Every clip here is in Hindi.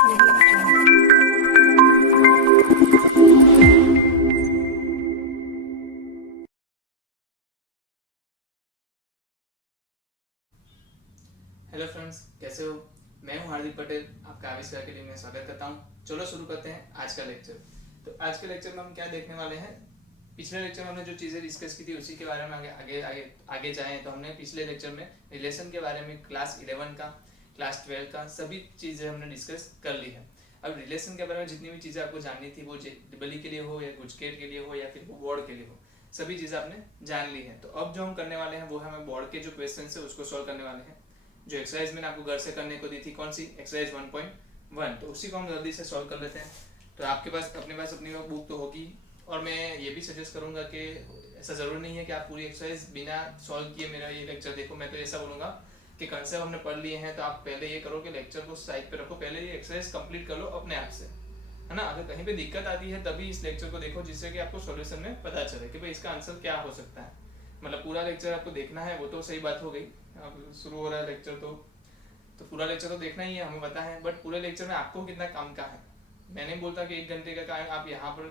हेलो फ्रेंड्स, कैसे हो? मैं हूं हार्दिक पटेल, आपका आविष्कार अकेडमी में स्वागत करता हूं। चलो शुरू करते हैं आज का लेक्चर। तो आज के लेक्चर में हम क्या देखने वाले हैं? पिछले लेक्चर में हमने जो चीज़ें डिस्कस की थी उसी के बारे में आगे आगे आगे आगे जाएं तो हमने पिछले लेक्चर में रिलेशन के बारे में क्लास 11 का, क्लास 12 का सभी चीज़ें हमने डिस्कस कर ली है। अब रिलेशन के बारे में जितनी भी चीज़ें आपको जाननी थी, वो डबली के लिए हो या गुजकेट के लिए हो या फिर बोर्ड के लिए हो, सभी चीज़ें आपने जान ली है। तो अब जो हम करने वाले हैं वो हमें बोर्ड के जो क्वेश्चन है उसको सॉल्व करने वाले हैं। जो एक्सरसाइज मैंने आपको घर से करने को दी थी, कौन सी एक्सरसाइज 1.1, तो उसी को हम जल्दी से सॉल्व कर लेते हैं। तो आपके पास अपनी बुक तो होगी, और मैं ये भी सजेस्ट करूंगा कि ऐसा ज़रूरी नहीं है कि आप पूरी एक्सरसाइज बिना सॉल्व किए मेरा ये लेक्चर देखो। मैं तो ऐसा बोलूँगा कि कंसेप्ट हमने पढ़ लिए हैं तो आप पहले ये करो कि लेक्चर को साइड पे रखो, पहले ये एक्सरसाइज कंप्लीट कर लो अपने आप से, है ना। अगर कहीं पे दिक्कत आती है तभी इस लेक्चर को देखो, जिससे कि आपको सॉल्यूशन में पता चले कि भाई इसका आंसर क्या हो सकता है। मतलब पूरा लेक्चर आपको देखना है, वो तो सही बात हो गई। अब शुरू हो रहा है लेक्चर तो पूरा लेक्चर तो देखना ही है, हमें पता है। बट पूरे लेक्चर में आपको कितना काम का है, मैं नहीं बोलता कि 1 घंटे का काम आप यहाँ पर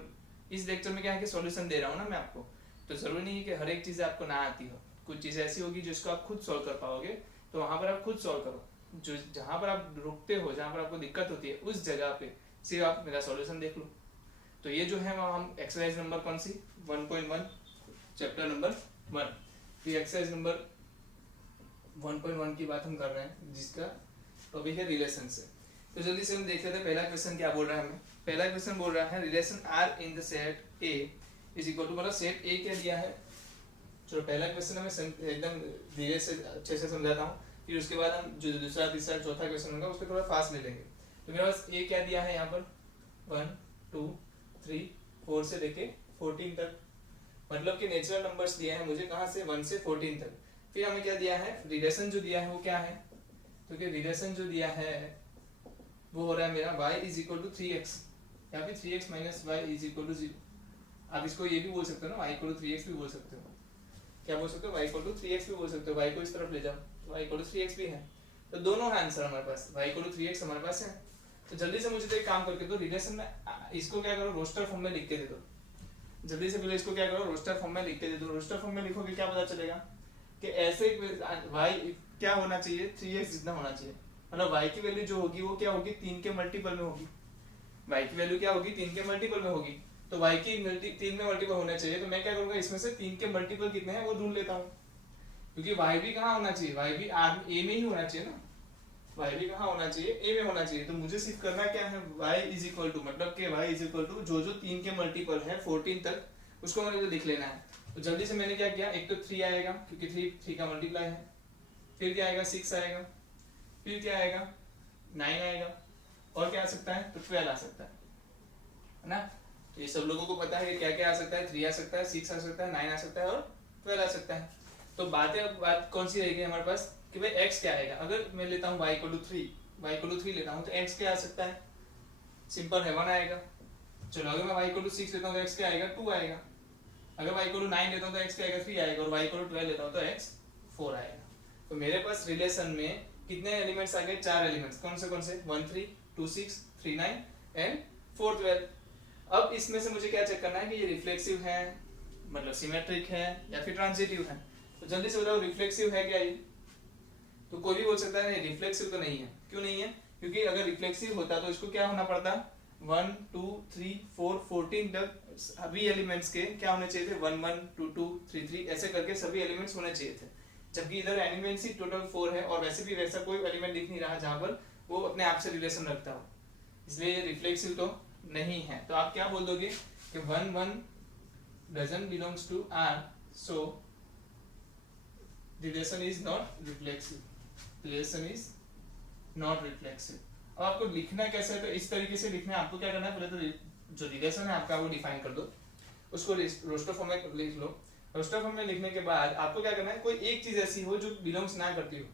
इस लेक्चर में क्या है कि सॉल्यूशन दे रहा हूँ ना मैं आपको, तो जरूरी नहीं है कि हर एक चीज़ आपको ना आती हो। कुछ चीज़ें ऐसी होगी जिसको आप खुद सॉल्व कर पाओगे, तो वहाँ पर आप खुद सॉल्व करो। जो जहाँ पर आप रुकते हो, जहाँ पर आपको दिक्कत होती है, उस जगह पे सिर्फ आप मेरा सॉल्यूशन देख लो। तो ये जो है हम एक्सरसाइज नंबर कौन सी 1.1 चैप्टर नंबर 1, तो एक्सरसाइज नंबर 1.1 की बात हम कर रहे हैं, जिसका टॉपिक है रिलेशन से। तो जल्दी से हम देख लेते हैं पहला क्वेश्चन क्या बोल रहा है हमें। पहला क्वेश्चन बोल रहा है relation R in the set A is equal to, मतलब सेट ए क्या दिया है। चलो पहला क्वेश्चन मैं एकदम धीरे से अच्छे से समझाता हूँ, फिर उसके बाद हम जो दूसरा तीसरा चौथा क्वेश्चन होगा उसको थोड़ा फास्ट ले लेंगे। तो मेरे पास ए क्या दिया है यहाँ पर 1 2 3 4 से लेके 14 तक, मतलब कि नेचुरल नंबर्स दिए हैं मुझे कहाँ से 1 से 14 तक। फिर हमें क्या दिया है, रिलेशन जो दिया है वो क्या है, तो कि रिलेशन जो दिया है वो हो रहा है मेरा y is equal to 3x या फिर 3x minus Y is equal to 0। आप इसको ये भी बोल सकते हो ना, y इक्वल टू 3x भी बोल सकते हो। क्या बोल सकते हो, y इक्वल टू 3x भी बोल सकते हो। y को इस तरफ ले जाओ तो y इक्वल टू 3x भी है। तो दोनों है आंसर हमारे पास, y इक्वल टू 3x हमारे पास है। तो जल्दी से मुझे तो एक काम करके दो, रिलेशन में इसको क्या करो, रोस्टर फॉर्म में लिख के दे दो। जल्दी से पहले इसको क्या करो, रोस्टर फॉर्म में लिख के दे दो। रोस्टर फॉर्म में लिखोगे क्या पता चलेगा कि ऐसे y क्या होना चाहिए, 3x जितना होना चाहिए। मतलब y की वैल्यू जो होगी वो क्या होगी, 3 के मल्टीपल में होगी। y की वैल्यू क्या होगी, 3 के मल्टीपल में होगी। तो y की 3 में मल्टीपल होना चाहिए। तो मैं क्या करूंगा, इसमें से 3 के मल्टीपल कितने हैं वो ढूंढ लेता हूँ, क्योंकि y भी कहाँ होना चाहिए, y भी a में ही होना चाहिए ना। y भी कहाँ होना चाहिए, a में होना चाहिए। तो मुझे सिर्फ करना क्या है, y इज इक्वल टू, मतलब कि y इज इक्वल टू जो जो 3 के मल्टीपल है 14 तक उसको मुझे लिख लेना है। तो जल्दी से मैंने क्या किया, एक तो 3 आएगा क्योंकि 3 का मल्टीप्लाई है, फिर क्या आएगा 6 आएगा, फिर क्या आएगा 9 आएगा, और क्या आ सकता है, तो 12 आ सकता है ना। तो ये सब लोगों को पता है क्या क्या आ सकता है, 3 आ सकता है, 6 आ सकता है, 9 आ सकता है और 12 आ सकता है। तो बात कौन सी रहेगी हमारे पास कि भाई x क्या आएगा। अगर मैं लेता हूँ y इक्वल टू 3 लेता हूँ तो x क्या आ सकता है, सिंपल है 1 आएगा। चलो अगर मैं y इक्वल टू 6 लेता हूँ तो x क्या आएगा, 2 आएगा। अगर y इक्वल टू 9 लेता हूँ तो x क्या आएगा, 3 आएगा। और y इक्वल टू 12 लेता हूँ तो x 4 आएगा। तो मेरे पास रिलेशन में कितने एलिमेंट्स आ गए, 4 एलिमेंट्स। कौन से 1 3 2 6 3 9 एंड 4 12। अब इसमें से मुझे क्या चेक करना है कि ये रिफ्लेक्सिव है, मतलब सिमेट्रिक है या फिर ट्रांजिटिव है। तो जल्दी से बताओ रिफ्लेक्सिव है क्या ये। तो कोई भी बोल सकता है नहीं रिफ्लेक्सिव तो नहीं है। क्यों नहीं है, क्योंकि अगर रिफ्लेक्सिव होता तो इसको क्या होना पड़ता, 1 2 3 4 14 तक सभी एलिमेंट्स के क्या होने चाहिए थे, 1 1 2 2 3 3 ऐसे करके सभी एलिमेंट्स होने चाहिए थे। जबकि इधर एलिमेंट्स ही टोटल 4 है, और वैसे भी वैसा कोई एलिमेंट दिख नहीं रहा जहां पर वो अपने आप से रिलेशन रखता हो, इसलिए ये रिफ्लेक्सिव तो नहीं है। तो आप क्या बोल दोगे कि 1 1 doesn't belongs to R, so relation is not reflexive, relation is not reflexive। अब आपको लिखना कैसे है, तो इस तरीके से लिखना है। आपको क्या करना है, पहले तो जो रिलेशन है आपका वो डिफाइन कर दो, उसको रोस्टर फॉर्म में लिख लो। रोस्टर फॉर्म में लिखने के बाद आपको क्या करना है, कोई एक चीज ऐसी हो जो बिलोंग्स ना करती हो।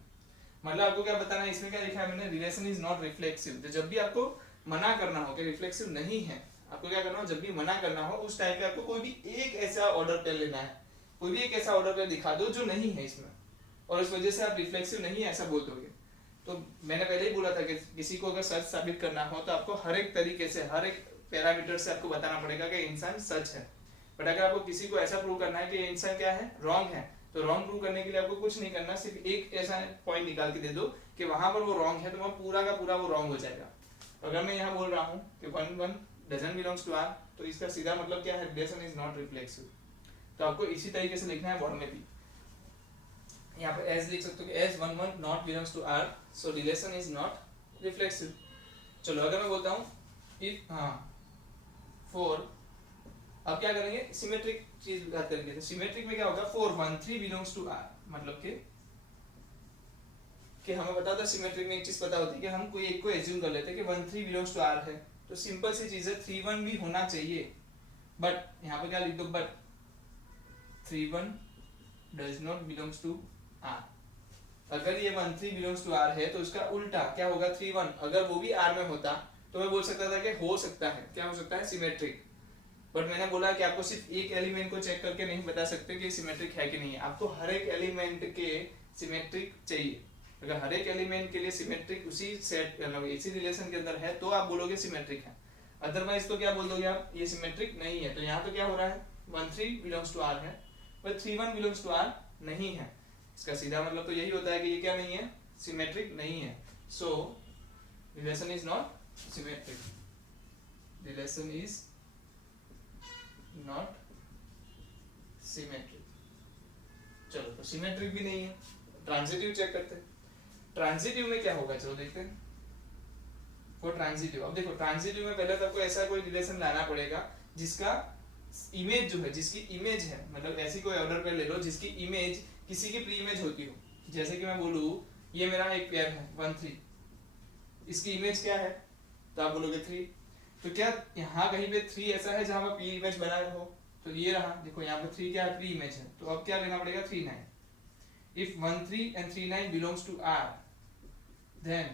मतलब आपको क्या बताना है, इसमें क्या लिखा है मैंने, रिलेशन इज नॉट रिफ्लेक्सिव। तो जब भी आपको मना करना हो कि रिफ्लेक्सिव नहीं है, आपको क्या करना हो, जब भी मना करना हो उस टाइम पे आपको कोई भी एक ऐसा ऑर्डर कर लेना है, कोई भी एक ऐसा ऑर्डर कर दिखा दो जो नहीं है इसमें, और इस वजह से आप रिफ्लेक्सिव नहीं है ऐसा बोल दोगे। तो मैंने पहले ही बोला था कि किसी को अगर सच साबित करना हो तो आपको हर एक तरीके से, हर एक पैरामीटर से आपको बताना पड़ेगा कि इंसान सच है। बट अगर आपको किसी को ऐसा प्रूव करना है कि इंसान क्या है, रॉन्ग है, तो रॉन्ग प्रूव करने के लिए आपको कुछ नहीं करना, सिर्फ एक ऐसा पॉइंट निकाल के दे दो कि वहां पर वो रॉन्ग है, तो वहां पूरा का पूरा वो रॉन्ग हो जाएगा। अगर मैं यहाँ बोल रहा हूँ कि 1 1 डजंट बिलोंग्स टू आर, तो इसका सीधा मतलब क्या है, रिलेशन इज नॉट रिफ्लेक्सिव। तो आपको इसी तरीके से लिखना है वर्ड में भी। यहाँ पे एज लिख सकते हो कि as 1 1 not belongs to R, so relation is not reflexive. चलो अगर मैं बोलता हूँ इफ, हाँ, फोर, अब क्या करेंगे, सिमेट्रिक चीज बात करेंगे। तो सिमेट्रिक में क्या होगा, 4 1 3 बिलोंग्स टू आर, मतलब कि हमें पता था सिमेट्रिक में एक चीज पता होती है कि हम कोई एक को एज्यूम कर लेते हैं कि 1 3 बिलोंग्स टू आर है, तो सिंपल सी चीज है 3 1 भी होना चाहिए। बट यहाँ पे क्या लिख दो, but 3 1 does not belongs to R. अगर ये 1 3 बिलोंग्स टू आर है तो उसका उल्टा क्या होगा, 3 1 अगर वो भी आर में होता तो मैं बोल सकता था कि हो सकता है, क्या हो सकता है, सिमेट्रिक। बट मैंने बोला कि आपको सिर्फ एक एलिमेंट को चेक करके नहीं बता सकते कि सिमेट्रिक है कि नहीं है, आपको हर एक एलिमेंट के सिमेट्रिक चाहिए। अगर हर एक एलिमेंट के लिए सिमेट्रिक उसी सेट मतलब इसी रिलेशन के अंदर है तो आप बोलोगे सिमेट्रिक है, अदरवाइज तो क्या बोल दोगे आप, ये सिमेट्रिक नहीं है। तो यहाँ पे क्या हो रहा है, 1 3 बिलोंग्स टू आर है, पर 3 1 बिलोंग्स टू आर नहीं है। इसका सीधा मतलब तो यही होता है कि ये क्या नहीं है, सिमेट्रिक नहीं है। सो relation is not symmetric, relation is not symmetric. चलो तो सिमेट्रिक भी नहीं है, ट्रांजिटिव चेक करते हैं। ट्रांजिटिव में क्या होगा, चलो देखते हैं। वो ट्रांजिटिव, अब देखो ट्रांजिटिव में पहले तो आपको ऐसा कोई रिलेशन लाना पड़ेगा जिसका इमेज जो है, जिसकी इमेज है, मतलब ऐसी कोई ऑर्डर पे ले लो जिसकी इमेज किसी की प्री इमेज होती हो। जैसे कि मैं बोलूँ ये मेरा एक पेयर है 1 3, इसकी इमेज क्या है, तो आप बोलोगे 3। तो क्या यहाँ कहीं पे 3 ऐसा है जहां पर प्री इमेज बना हो, तो ये रहा, देखो यहाँ पे 3 क्या है, प्री इमेज है। तो अब क्या लेना पड़ेगा, 3 9। If 1 3 and 3 9 belongs to R, then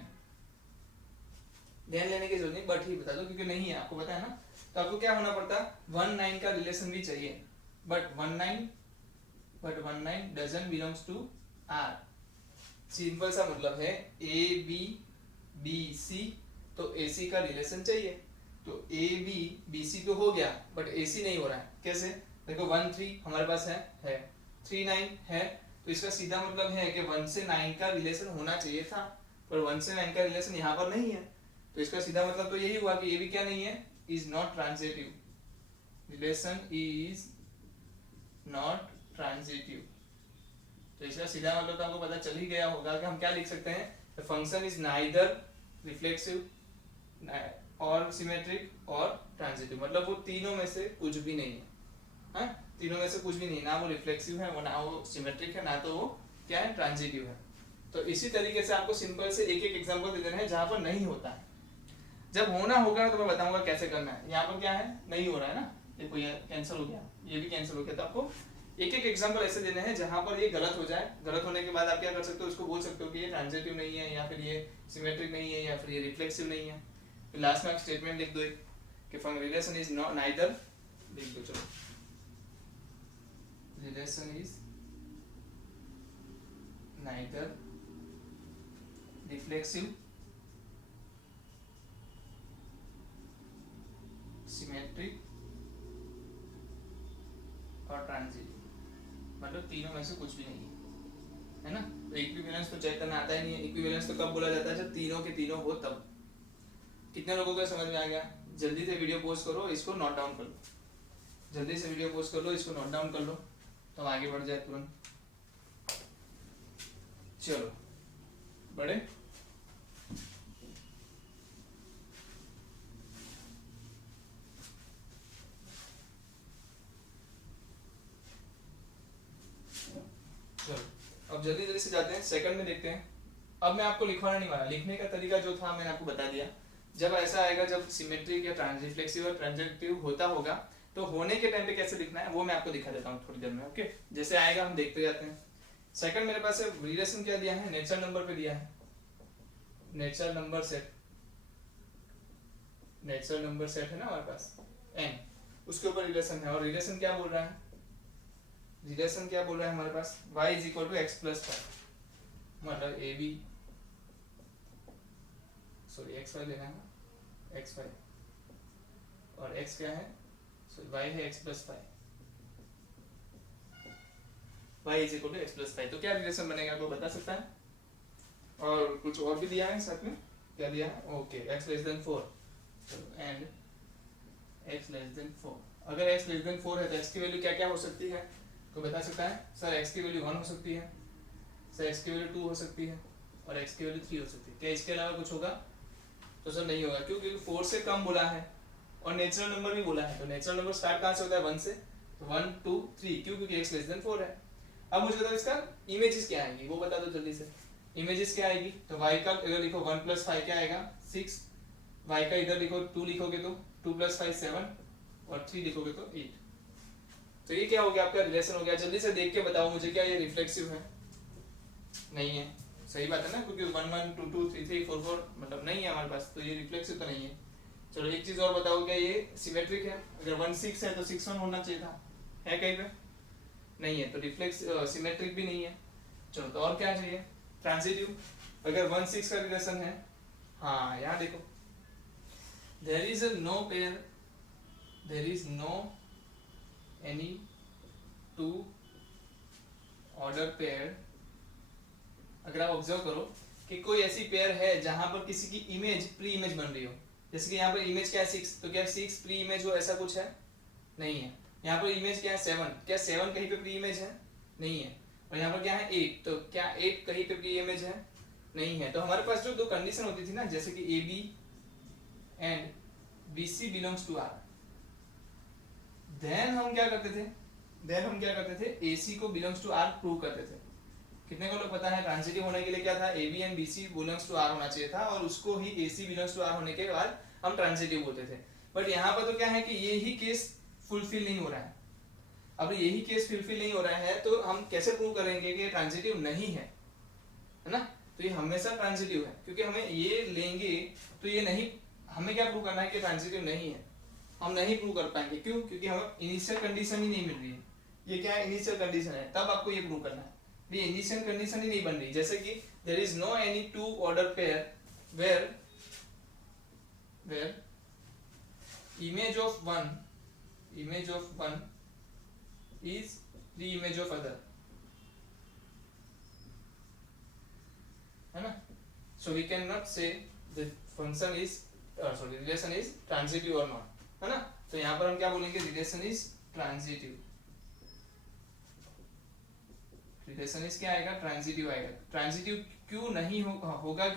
लेने की जरूरत नहीं, बट ही बता दो क्योंकि नहीं है, आपको पता है ना। तो आपको क्या होना पड़ता, 1 9 का रिलेशन भी चाहिए, but 1 9 doesn't belongs to R। Simple सा मतलब है ए बी बी सी, तो ए सी का रिलेशन चाहिए। तो ए बी बी सी तो हो गया, बट ए सी नहीं हो रहा है, कैसे, देखो 1 3 हमारे पास है 3 9 है, तो इसका सीधा मतलब है कि 1 से 9 का रिलेशन होना चाहिए था, पर 1 से 9 का रिलेशन यहाँ पर नहीं है। तो इसका सीधा मतलब तो यही हुआ कि ये भी क्या नहीं है, is not transitive, relation is not transitive. तो इसका सीधा मतलब तो आपको पता चल ही गया होगा कि हम क्या लिख सकते हैं, the function is neither reflexive और सिमेट्रिक और ट्रांजिटिव, मतलब वो तीनों में से कुछ भी नहीं है। हाँ, तीनों में से कुछ भी नहीं, ना वो रिफ्लेक्सिव है, वो ना वो सिमेट्रिक है, ना तो वो क्या है, ट्रांजिटिव है। तो इसी तरीके से आपको सिंपल से एक एक एग्जांपल दे देना है जहां पर नहीं होता है। जब होना होगा तो मैं बताऊंगा कैसे करना है। यहाँ पर क्या है, नहीं हो रहा है ना, देखो ये कैंसिल हो गया, ये भी कैंसिल हो गया। तो आपको एक एक एग्जांपल ऐसे देने हैं जहां पर ये गलत हो जाए। गलत होने के बाद आप क्या कर सकते हो, उसको बोल सकते हो कि ये ट्रांजिटिव नहीं है, या फिर ये सिमेट्रिक नहीं है, या फिर ये रिफ्लेक्सिव नहीं है। फिर लास्ट में आप स्टेटमेंट लिख दो कि from relation is not neither, लिख दो, चलो relation is neither reflexive symmetric और ट्रांजिटिव, मतलब तीनों में से कुछ भी नहीं है ना। तो इक्विवेलेंस तो चेक करना आता ही नहीं है। इक्विवेलेंस तो कब बोला जाता है, जब तीनों के तीनों हो तब। कितने लोगों को समझ में आ गया, जल्दी से वीडियो पोस्ट करो, इसको नोट डाउन कर लो, जल्दी से वीडियो पोस्ट कर लो, इसको नोट डाउन कर लो, तो आगे बढ़ जाए तुरंत। चलो बढ़े, अब जल्दी जल्दी से जाते हैं, सेकंड में देखते हैं। अब मैं आपको लिखवाना नहीं वाला, लिखने का तरीका जो था मैंने आपको बता दिया। जब ऐसा आएगा, जब सिमेट्रिक या रिफ्लेक्सिव और ट्रांजिटिव होता होगा, तो होने के टाइम पे कैसे लिखना है वो मैं आपको दिखा देता हूँ थोड़ी देर में। ओके, जैसे आएगा हम देखते जाते हैं। सेकंड मेरे पास रिलेशन क्या दिया है, नेचुरल नंबर पे दिया है, natural number set, natural number set है ना हमारे पास n, उसके ऊपर रिलेशन है। और रिलेशन क्या बोल रहा है, रिलेशन क्या बोल रहा है हमारे पास, y is equal to x plus 5, मतलब A B sorry x y लेना है ना, एक्स वाई, और एक्स क्या है, सॉरी वाई है x plus five, y is equal to x plus five. तो क्या रिलेशन बनेगा आपको बता सकता है? और कुछ और भी दिया है साथ में, क्या दिया है? Okay, x less than 4 and x less than 4। अगर एक्स लेस देन 4 है तो एक्स की वैल्यू क्या क्या हो सकती है, कोई बता सकता है? सर एक्स की वैल्यू 1 हो सकती है, सर एक्स की वैल्यू 2 हो सकती है, और एक्स की वैल्यू 3 हो सकती है। क्या इसके अलावा कुछ होगा? तो सर नहीं होगा, क्योंकि 4 से कम बोला है और नेचुरल नंबर भी बोला है, तो नेचुरल नंबर स्टार्ट कहाँ से होता है? 1 से, तो 1 2 3, क्यों? क्योंकि एक्स लेस देन 4 है। अब मुझे बताओ इसका इमेजेस क्या आएंगी, वो बता दो जल्दी से। इमेजेस क्या आएगी? तो y का इधर लिखो 1 + 5 क्या आएगा? 6, y का इधर लिखो 2 लिखोगे तो 2 + 5 7, और 3 लिखोगे तो 8। तो ये क्या हो गया? आपका रिलेशन हो गया। जल्दी से देख के बताओ मुझे, क्या ये रिफ्लेक्सिव है? नहीं है, सही बात है ना, क्योंकि 1 1 2 2 3 3 4 4 मतलब नहीं है हमारे पास, तो ये रिफ्लेक्सिव तो नहीं है। चलो एक चीज और बताओ, क्या ये सिमेट्रिक है? अगर 1 6 है तो 6 1 होना चाहिए था, है कहीं पे? नहीं है, तो रिफ्लेक्स सिमेट्रिक भी नहीं है। चलो तो और क्या चाहिए? ट्रांजिटिव। अगर 1 6 का रिलेशन है, हाँ यहाँ देखो, there is no pair, there is no any two order pair. अगर आप ऑब्जर्व करो कि कोई ऐसी पेयर है जहां पर किसी की इमेज प्री इमेज बन रही हो, जैसे कि यहाँ पर इमेज क्या है 6, तो क्या 6 प्री इमेज हो, ऐसा कुछ है? नहीं है। यहाँ पर इमेज क्या है 7, क्या 7 कहीं पे प्री इमेज है? नहीं है। और यहाँ पर क्या है 8, तो क्या 8 कहीं पे प्री इमेज है? नहीं है। तो हमारे पास जो दो कंडीशन होती थी ना, जैसे कि A B and B C belongs to R, then हम क्या करते थे, ए सी को बिलोंग्स टू आर प्रूव करते थे। कितने को लोग पता है ट्रांजिटिव होने के लिए क्या था? A B and B C belongs to R होना चाहिए था, और उसको ही A C belongs to R होने के बाद हम ट्रांजिटिव बोलते थे। बट यहाँ पर तो क्या है कि ये ही केस फुलफिल नहीं हो रहा है। अब यही केस फुलफिल नहीं हो रहा है तो हम कैसे प्रूव करेंगे कि ये ट्रांजिटिव नहीं है ना? तो ये हमेशा ट्रांजिटिव है, क्योंकि हमें ये लेंगे तो ये नहीं, हमें क्या प्रूव करना है कि ट्रांजिटिव नहीं है। हम नहीं प्रूव कर पाएंगे, क्यों? क्योंकि हमें इनिशियल कंडीशन ही नहीं मिल रही है। ये क्या है? इनिशियल कंडीशन है, तब आपको ये प्रूव करना है। ये इनिशियल कंडीशन ही नहीं बन रही, जैसे कि there is no any two order pair where image of one is the image of other, है ना? So we cannot say the function is relation is transitive or not, है ना? तो यहाँ पर हम क्या बोलेंगे? relation is transitive। relation is क्या आएगा? transitive आएगा। transitive क्यों नहीं होगा?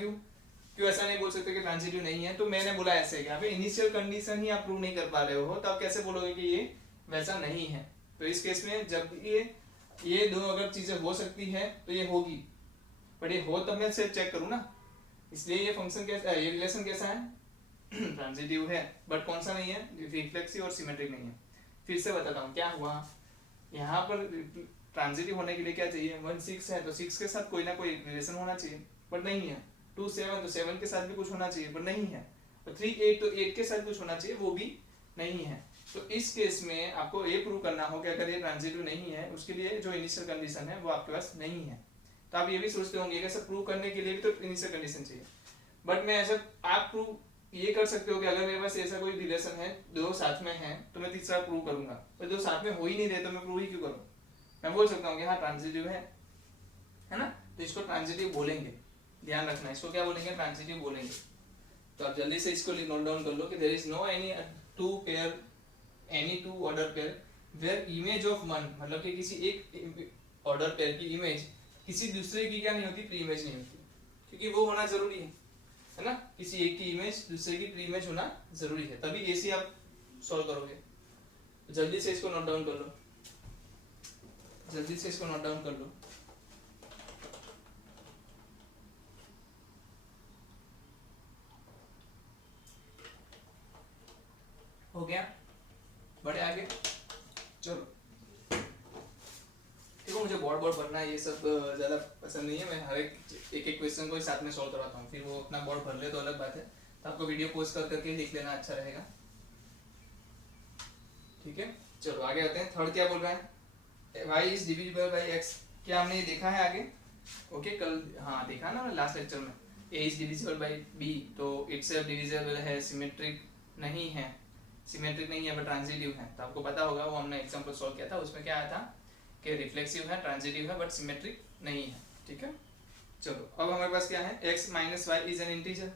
क्यों ऐसा नहीं बोल सकते कि ट्रांजिटिव नहीं है? तो मैंने बोला ऐसे कि यहाँ पे इनिशियल कंडीशन ही आप प्रूव नहीं कर पा रहे हो, तो आप कैसे बोलोगे कि ये वैसा नहीं है? तो इस केस में जब ये दो अगर चीजें हो सकती है तो ये होगी, पर ये हो तो मैं सिर्फ चेक करूँ ना, इसलिए ये फंक्शन कैसा, ये रिलेशन कैसा है? ट्रांजिटिव है, बट कौन सा नहीं है? रिफ्लेक्सिव और सिमेट्रिक नहीं है। फिर से बताता हूँ क्या हुआ। यहाँ पर ट्रांजिटिव होने के लिए क्या चाहिए? 1 6 है तो 6 के साथ कोई ना कोई रिलेशन होना चाहिए, पर नहीं है। 2 7 तो 7 के साथ भी कुछ होना चाहिए, पर नहीं है। और 3 8 तो 8 के साथ कुछ होना चाहिए, वो भी नहीं है। तो इस केस में आपको ये प्रूव करना हो कि अगर ये ट्रांजिटिव नहीं है, उसके लिए जो इनिशियल कंडीशन है वो आपके पास नहीं है। तो आप ये भी सोचते होंगे कि प्रूव करने के लिए भी तो इनिशियल कंडीशन चाहिए, बट मैं ऐसा, आप प्रूव ये कर सकते हो कि अगर मेरे पास ऐसा कोई रिलेशन है, दो साथ में है, तो मैं तीसरा प्रूव करूंगा। पर दो साथ में हो ही नहीं रहे तो मैं प्रूव ही क्यों करूं? मैं बोल सकता हूँ कि हाँ ट्रांजिटिव है ना? तो इसको ट्रांजिटिव बोलेंगे, ध्यान रखना, इसको क्या बोलेंगे? ट्रांजिटिव बोलेंगे। तो आप जल्दी से इसको नोट डाउन कर लो कि there is no any two order pair where image of one, मतलब कि किसी एक ऑर्डर पेयर की इमेज किसी दूसरे की क्या नहीं होती? प्री इमेज नहीं होती, क्योंकि वो होना जरूरी है ना? किसी एक की इमेज दूसरे की प्री इमेज होना जरूरी है, तभी ऐसे आप सॉल्व करोगे। तो जल्दी से इसको नोट डाउन कर लो, जल्दी से इसको नोट डाउन कर लो। हो गया? बढ़े आगे? चलो देखो, मुझे बोर्ड भरना ये सब ज्यादा पसंद नहीं है। मैं हर एक क्वेश्चन को साथ में सॉल्व करवाता हूँ, फिर वो अपना बोर्ड भर ले तो अलग बात है। तो आपको वीडियो पोस्ट करके लिख लेना, अच्छा रहेगा। ठीक है, चलो आगे आते हैं। थर्ड क्या बोल रहा है? y is divisible by x। क्या हमने ये देखा है आगे? ओके, कल हाँ देखा ना लास्ट लेक्चर में। ए इज डिविजिबल बाई बी, तो इटसेल्फ डिविजिबल है, सिमेट्रिक नहीं है, बट ट्रांजिटिव है। तो आपको पता होगा, वो हमने एग्जांपल सॉल्व किया था, उसमें क्या आया था कि रिफ्लेक्सिव है, ट्रांजिटिव है, बट सिमेट्रिक नहीं है। ठीक है, चलो अब हमारे पास क्या है, x minus Y is an integer.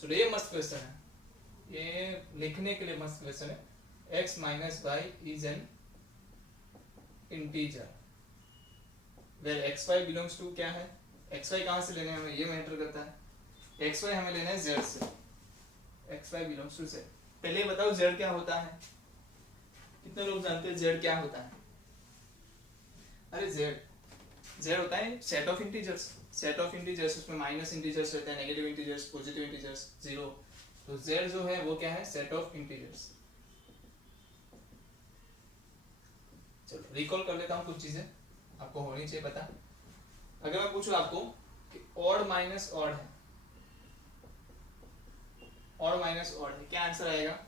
चलो ये मस्त क्वेश्चन है, ये लिखने के लिए मस्त क्वेश्चन है। x minus Y is an integer where x y belongs to क्या है, एक्स वाई कहाँ से लेने हैं हमें, ये मैटर करता है। एक्स वाई हमें लेना है जेड से, x y belongs to Z. पहले बताओ जेड क्या होता है, कितने लोग जानते हैं जेड क्या होता है? अरे जेड होता है सेट ऑफ इंटीजर्स, उसमें माइनस इंटीजर्स रहते हैं, negative integers, positive integers, zero. तो जेड जो है वो क्या है, सेट ऑफ इंटीजर्स। चलो रिकॉल कर लेता हूँ कुछ चीजें, आपको होनी चाहिए पता। अगर मैं पूछूं आपको कि ऑड माइनस ऑड है, ऑड माइनस ऑड है, क्या आंसर आएगा?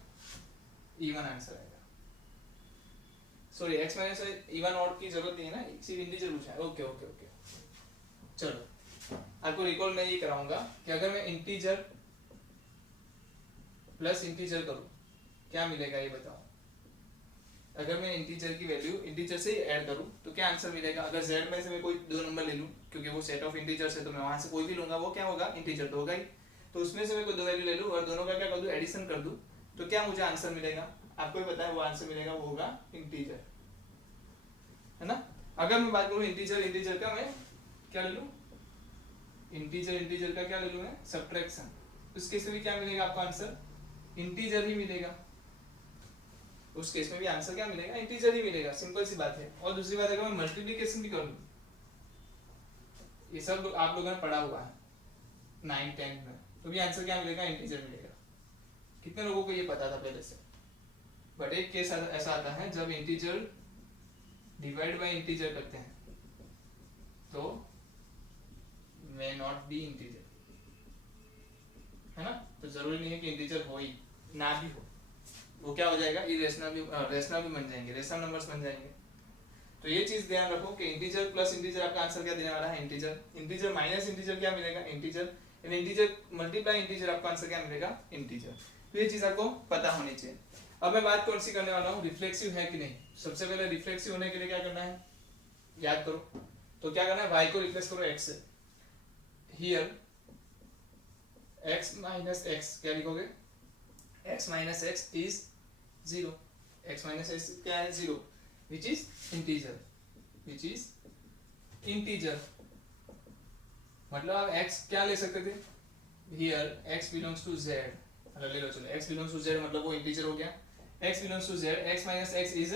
इवन आंसर आएगा। Sorry, x minus even odd की जरूरत नहीं है ना, सिर्फ इंटीजर पूछा है। ओके ओके ओके, चलो आपको रिकॉल मैं ये कराऊंगा कि अगर मैं इंटीजर प्लस इंटीजर करूं क्या मिलेगा, ये बताओ। अगर मैं इंटीजर की वैल्यू इंटीजर से ऐड करूं तो क्या आंसर मिलेगा? अगर z में से मैं कोई दो नंबर ले लूं, क्योंकि वो सेट ऑफ इंटीजर्स है, तो मैं वहां से कोई भी लूंगा, वो क्या होगा, इंटीजर तो होगा ही। तो उसमें से मैं कोई दो वैल्यू ले लूं और दोनों का क्या कर दूं, एडिशन कर दूं, तो क्या मुझे आंसर मिलेगा? आपको भी पता है वो आंसर मिलेगा, वो होगा इंटीजर, है ना। अगर मैं बात करूं इंटीजर का, मैं क्या ले लूं, इंटीजर का क्या ले लूं मैं, सब्ट्रैक्शन। उस केस में भी क्या मिलेगा आपको आंसर, इंटीजर ही मिलेगा। उस केस में भी आंसर क्या मिलेगा, इंटीजर ही मिलेगा, सिंपल सी बात है। और दूसरी बात, अगर मैं मल्टीप्लिकेशन भी कर लूं, ये सब आप लोगों ने पढ़ा हुआ है 9th 10th में, तो भी आंसर क्या मिलेगा, इंटीजर मिलेगा। कितने लोगों को ये पता था पहले से? बट एक केस ऐसा आता है जब इंटीजर डिवाइड बाय इंटीजर करते हैं तो मे नॉट बी इंटीजर, है ना। तो जरूरी नहीं है कि इंटीजर हो ही, ना भी हो, वो क्या हो जाएगा, इरेशनल भी बन जाएंगे, रेशनल नंबर्स बन जाएंगे। तो ये चीज ध्यान रखो कि इंटीजर प्लस इंटीजर आपका आंसर क्या देने वाला है, इंटीजर माइनस इंटीजर क्या मिलेगा, इंटीजर मल्टीप्लाई इंटीजर आपका आंसर क्या मिलेगा, इंटीजर। तो ये चीज आपको पता होनी चाहिए। अब मैं बात कौन सी करने वाला हूँ, रिफ्लेक्सिव है कि नहीं। सबसे पहले रिफ्लेक्सिव होने के लिए क्या करना है, याद करो। तो क्या करना है, y को रिप्लेस करो x से। हियर x माइनस एक्स क्या लिखोगे, x minus x is 0, x minus x क्या है, 0, विच इज इंटीजर। मतलब आप x क्या ले सकते थे, here x belongs to z, मतलब ले लो, चलो x बिलोंग्स टू z मतलब वो इंटीजर हो गया। x belongs to z, x minus x is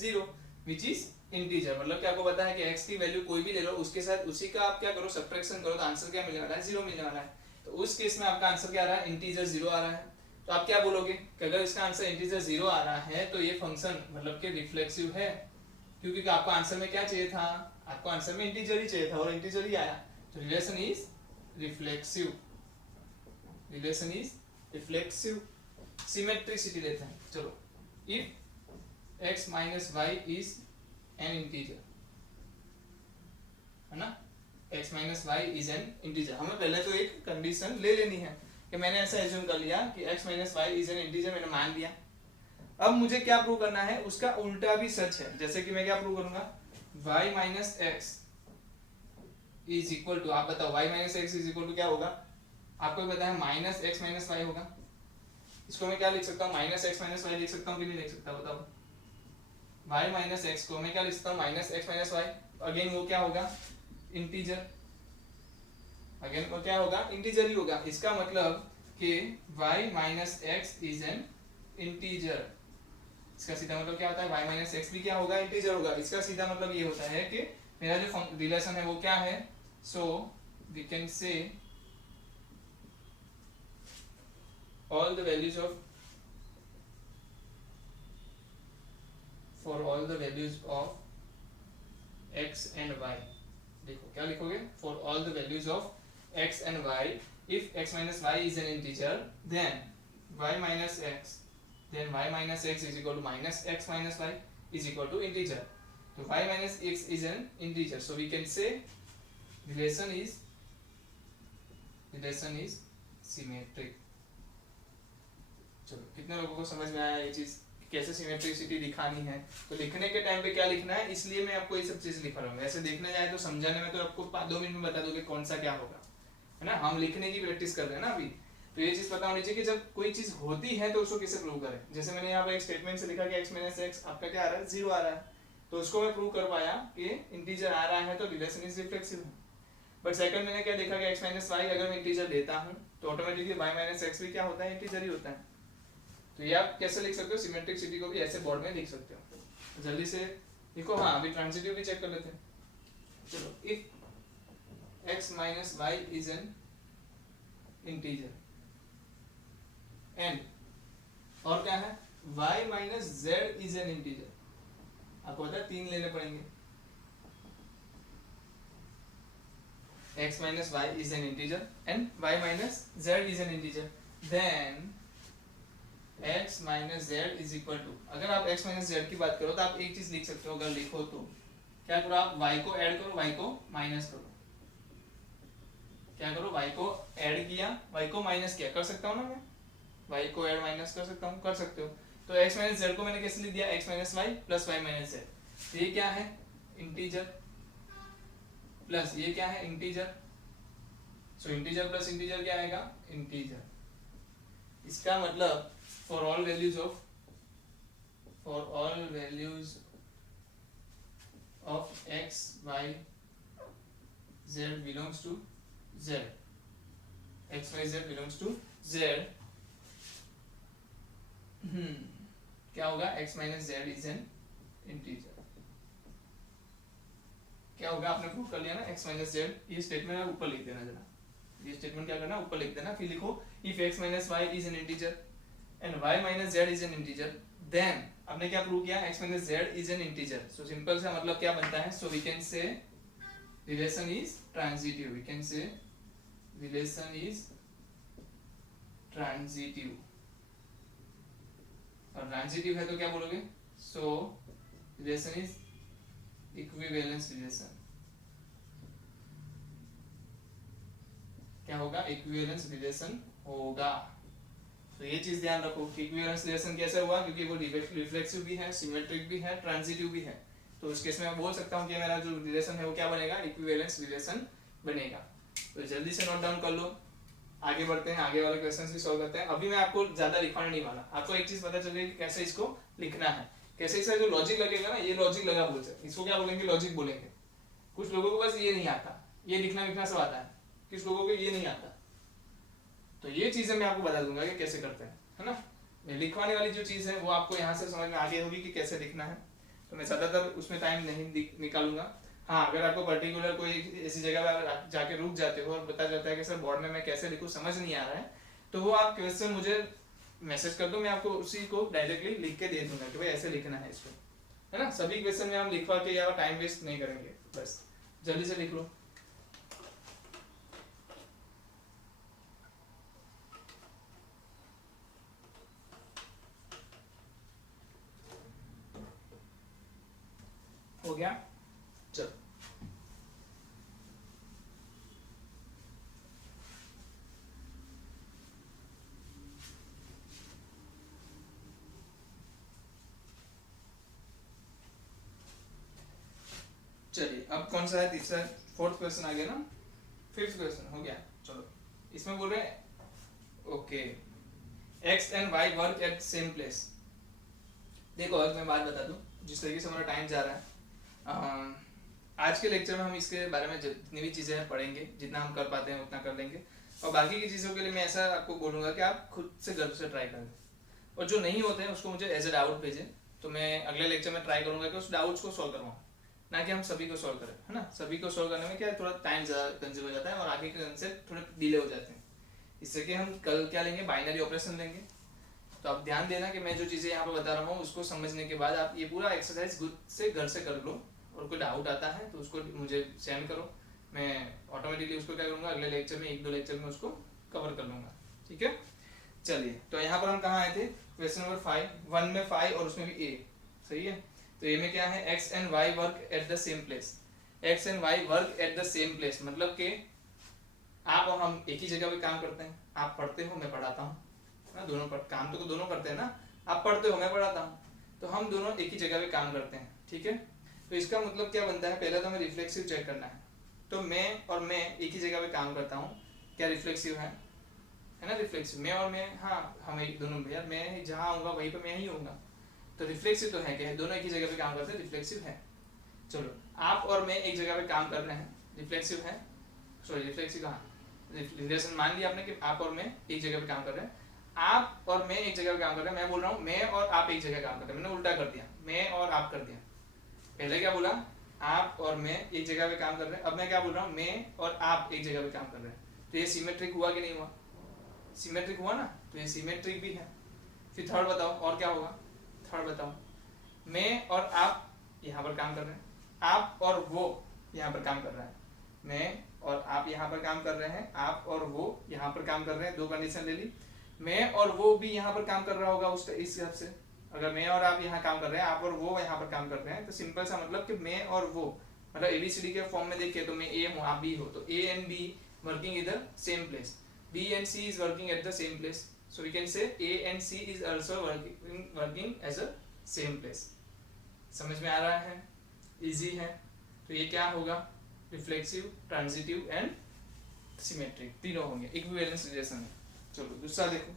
0, which is integer. मतलब क्या आपको पता है कि x की वैल्यू कोई भी ले लो, उसके साथ उसी का आप क्या करो, सब्ट्रैक्शन करो, तो आंसर क्या मिलने वाला है, 0 मिलने वाला है। तो उस केस में आपका आंसर क्या आ रहा है, इंटीजर 0 आ रहा है। तो आप क्या बोलोगे कि अगर इसका आंसर इंटीजर 0 आ रहा है तो ये फंक्शन मतलब कि रिफ्लेक्सिव है, क्योंकि आपको आंसर में क्या चाहिए था, आपको आंसर में इंटीजर ही चाहिए था और इंटीजर ही आया। तो रिलेशन इज रिफ्लेक्सिव, सिमेट्रिसिटी लेते हैं। चलो, if x minus Y is an integer, है ना, x minus Y is an integer. हमें पहले तो एक कंडीशन ले लेनी है कि मैंने ऐसा एज्यूम कर लिया कि x minus Y is an integer, मैंने मान लिया। अब मुझे क्या प्रूव करना है, उसका उल्टा भी सच है। जैसे कि मैं क्या प्रूव करूंगा, y minus x is equal to, आप बताओ y minus x is equal to क्या होगा, आपको पता है माइनस एक्स माइनस वाई होगा। इसको मैं क्या लिख सकता हूँ, माइनस एक्स माइनस वाई लिख सकता हूँ कि नहीं लिख सकता, बताओ। y माइनस एक्स को मैं क्या लिख सकता हूँ, minus x minus y. Again वो क्या होगा, इंटीजर, अगेन वो क्या होगा, इंटीजर ही होगा। इसका मतलब कि y minus x is an integer. इसका सीधा मतलब क्या होता है, y माइनस एक्स भी क्या होगा, इंटीजर होगा। इसका सीधा मतलब ये होता है कि मेरा जो रिलेशन है वो क्या है, so we can say all the values of for all the values of x and y, देखो क्या लिखोगे, for all the values of x and y, if x minus y is an integer then y minus x is equal to minus x minus y is equal to integer. So y minus x is an integer, so we can say relation is relation is symmetric. चलो कितने लोगों को समझ में आया ये चीज कैसे सिमेट्रिसिटी दिखानी है। तो लिखने के टाइम पे क्या लिखना है, इसलिए मैं आपको ये सब चीज लिखा रहा हूँ। ऐसे देखने जाए तो समझाने में तो आपको 2 मिनट में बता दोगे कौन सा क्या होगा, है ना। हम लिखने की प्रैक्टिस कर रहे हैं ना अभी, तो ये चीज पता होनी चाहिए कि जब कोई चीज होती है तो उसको कैसे प्रूव करें। जैसे मैंने यहाँ पर एक स्टेटमेंट से लिखा कि x माइनस एक्स आपका क्या आ रहा है, 0 आ रहा है, तो उसको मैं प्रूव कर पाया कि इंटीजर आ रहा है तो रिलेशन इज रिफ्लेक्सिव है। बट सेकंड मैंने क्या देखा कि x माइनस वाई अगर मैं इंटीजर लेता हूँ तो ऑटोमेटिकली y माइनस एक्स भी क्या होता है, इंटीजर ही होता है। तो ये आप कैसे लिख सकते हो, सिमेट्रिसिटी को भी ऐसे बोर्ड में लिख सकते हो। तो जल्दी से लिखो। हाँ अभी ट्रांजिटिव भी चेक कर लेते हैं। चलो if x minus Y is an integer and और क्या है y minus Z is an integer, आपको पता है 3 लेने पड़ेंगे। x minus y is an integer and y minus z is an integer, then x minus z is equal to, अगर आप x minus z की बात करो तो आप एक चीज लिख सकते हो। अगर लिखो तो क्या करो, आप y को ऐड करो, y को माइनस करो। क्या करो, y को ऐड किया, y को माइनस किया। कर सकता हूँ ना मैं, y को ऐड माइनस कर सकता हूँ, कर सकते हो। तो x minus z को मैंने कैसे लिख दिया, x minus y plus y minus z। तो ये क्या है, इंटीजर, प्लस ये क्या है, integer. So integer plus integer क्या आएगा, इंटीजर। इसका मतलब for all values of x y z belongs to z, x y z belongs to z, क्या होगा, x minus z is an integer. क्या होगा, आपने प्रूव कर लिया ना x माइनस z। ये स्टेटमेंट आप ऊपर लिख देना जरा, ये स्टेटमेंट क्या करना, ऊपर लिख देना। फिर लिखो if x minus y is an integer and y minus z is an integer, then आपने क्या प्रूव किया, x minus z is an integer. So simple सा मतलब क्या बनता है, so we can say relation is transitive, we can say relation is transitive. और ट्रांजिटिव है तो क्या बोलोगे, so relation is equivalence relation. क्या होगा, इक्विवेलेंस रिलेशन होगा। तो ये चीज ध्यान रखो कि इक्विवेलेंस रिलेशन कैसे हुआ, क्योंकि वो रिफ्लेक्सिव भी है, सिमेट्रिक भी है, ट्रांजिटिव भी है। तो उस केस में मैं बोल सकता हूँ कि मेरा जो रिलेशन है वो क्या बनेगा, इक्विवेलेंस रिलेशन बनेगा। तो जल्दी से नोट डाउन कर लो, आगे बढ़ते हैं, आगे वाले क्वेश्चंस भी सॉल्व करते हैं। अभी मैं आपको ज्यादा लिखवाने नहीं वाला, आपको एक चीज पता चल गई कि कैसे इसको लिखना है, कैसे इसका जो लॉजिक लगेगा ना, ये लॉजिक लगा बोल सकते, इसको क्या बोलेंगे, लॉजिक बोलेंगे। कुछ लोगों को बस ये नहीं आता, ये लिखना सब आता है, किस लोगों को ये नहीं आता। तो ये चीजें मैं आपको बता दूंगा कि कैसे करते हैं, है ना। लिखवाने वाली जो चीज है वो आपको यहाँ से समझ में आ गई होगी कि कैसे लिखना है, तो मैं ज्यादातर उसमें टाइम नहीं निकालूंगा। हाँ अगर आपको पर्टिकुलर कोई ऐसी जगह पर जाके रुक जाते हो और पता चलता है कि सर बोर्ड में मैं कैसे लिखूं समझ नहीं आ रहा है, तो वो आप क्वेश्चन मुझे मैसेज कर दो, मैं आपको उसी को डायरेक्टली लिख के दे दूंगा कि भाई ऐसे लिखना है इसको, है ना। सभी क्वेश्चन में हम लिखवा के या टाइम वेस्ट नहीं करेंगे, बस जल्दी से लिख लो। हो गया, चलो चलिए अब कौन सा है, तीसरा, फोर्थ क्वेश्चन आ गया ना, फिफ्थ क्वेश्चन हो गया। चलो इसमें बोल रहे हैं okay, x and y work at same place. देखो अब मैं बात बता दूं, जिस तरीके से हमारा टाइम जा रहा है, आज के लेक्चर में हम इसके बारे में जितनी भी चीज़ें हैं पढ़ेंगे, जितना हम कर पाते हैं उतना कर लेंगे, और बाकी की चीज़ों के लिए मैं ऐसा आपको बोलूँगा कि आप खुद से घर से ट्राई करें, और जो नहीं होते हैं उसको मुझे एज ए डाउट भेजें, तो मैं अगले लेक्चर में ट्राई करूँगा कि उस डाउट्स को सॉल्व करवाऊँ, ना कि हम सभी को सॉल्व करें, है ना। सभी को सॉल्व करने में क्या है, थोड़ा टाइम ज़्यादा कंज्यूम हो जाता है और आगे के कंसेप्ट थोड़े डिले हो जाते हैं। इससे कि हम कल क्या लेंगे, बाइनरी ऑपरेशन लेंगे। तो आप ध्यान देना कि मैं जो चीज़ें यहाँ पर बता रहा हूँ उसको समझने के बाद आप ये पूरा एक्सरसाइज खुद से घर से कर लो, और कोई डाउट आता है तो उसको मुझे सेंड करो, मैं ऑटोमेटिकली उसको क्या करूँगा, अगले लेक्चर में 1-2 लेक्चर में उसको कवर कर लूँगा, ठीक है। चलिए तो यहाँ पर हम कहाँ आए थे, क्वेश्चन नंबर 5, 1 में 5 और उसमें भी a, सही है। तो ए में क्या है, x and y work at the same place. x and y work at the same place मतलब कि आप और हम एक ही जगह पे काम करते हैं, आप पढ़ते हो मैं पढ़ाता हूँ ना, दोनों काम तो दोनों करते हैं ना, आप पढ़ते हो मैं पढ़ाता हूँ, तो हम दोनों एक ही जगह पे काम करते हैं, ठीक है। तो इसका मतलब क्या बनता है, पहले तो हमें रिफ्लेक्सिव चेक करना है। तो मैं और मैं एक ही जगह पे काम करता हूँ, क्या रिफ्लेक्सिव है ना, रिफ्लेक्सिव मैं और मैं, हाँ हम एक दोनों यार, मैं जहाँ आऊँगा वहीं पर मैं ही होऊंगा, तो रिफ्लेक्सिव तो है क्या, दोनों एक ही जगह पे काम करते हैं, रिफ्लेक्सिव है। चलो आप और मैं एक जगह पे काम कर रहे हैं, रिफ्लेक्सिव है, सॉरी रिफ्लेक्सिव कहाँ, रिलेशन मान लिया आपने कि आप और मैं एक जगह पे काम कर रहे हैं, आप और मैं एक जगह पे काम कर रहे हैं, मैं बोल रहा हूँ मैं और आप एक जगह काम कर रहे हैं, मैंने उल्टा कर दिया, मैं और आप कर दिया। पहले क्या बोला, आप और मैं एक जगह पे काम कर रहे हैं, अब मैं क्या बोल रहा हूँ, मैं और आप एक जगह पे काम कर रहे हैं, तो ये सिमेट्रिक हुआ कि नहीं हुआ, सिमेट्रिक हुआ ना, तो ये सिमेट्रिक भी है। फिर थर्ड बताओ और क्या होगा, थर्ड बताओ, मैं और आप यहाँ पर काम कर रहे हैं, आप और वो यहाँ पर काम कर रहा है, मैं और आप यहाँ पर काम कर रहे हैं, आप और वो यहाँ पर काम कर रहे हैं, दो कंडीशन ले ली। मैं और वो भी यहाँ पर काम कर रहा होगा उस इस हिसाब से, अगर मैं और आप यहाँ काम कर रहे हैं, आप और वो यहाँ पर काम कर रहे हैं, तो सिंपल सा मतलब कि मैं और वो, मतलब एबीसीडी के फॉर्म में देखिए तो मैं ए हूँ आप बी हो, तो A and B working in the same place, B and C is working at the same place, so we can say A and C is also working as a same place। समझ में आ रहा है, इजी है। तो ये क्या होगा, रिफ्लेक्सिव, ट्रांजिटिव एंड सिमेट्रिक, तीनों होंगे, इक्विवेलेंस रिलेशन है। चलो दूसरा देखो,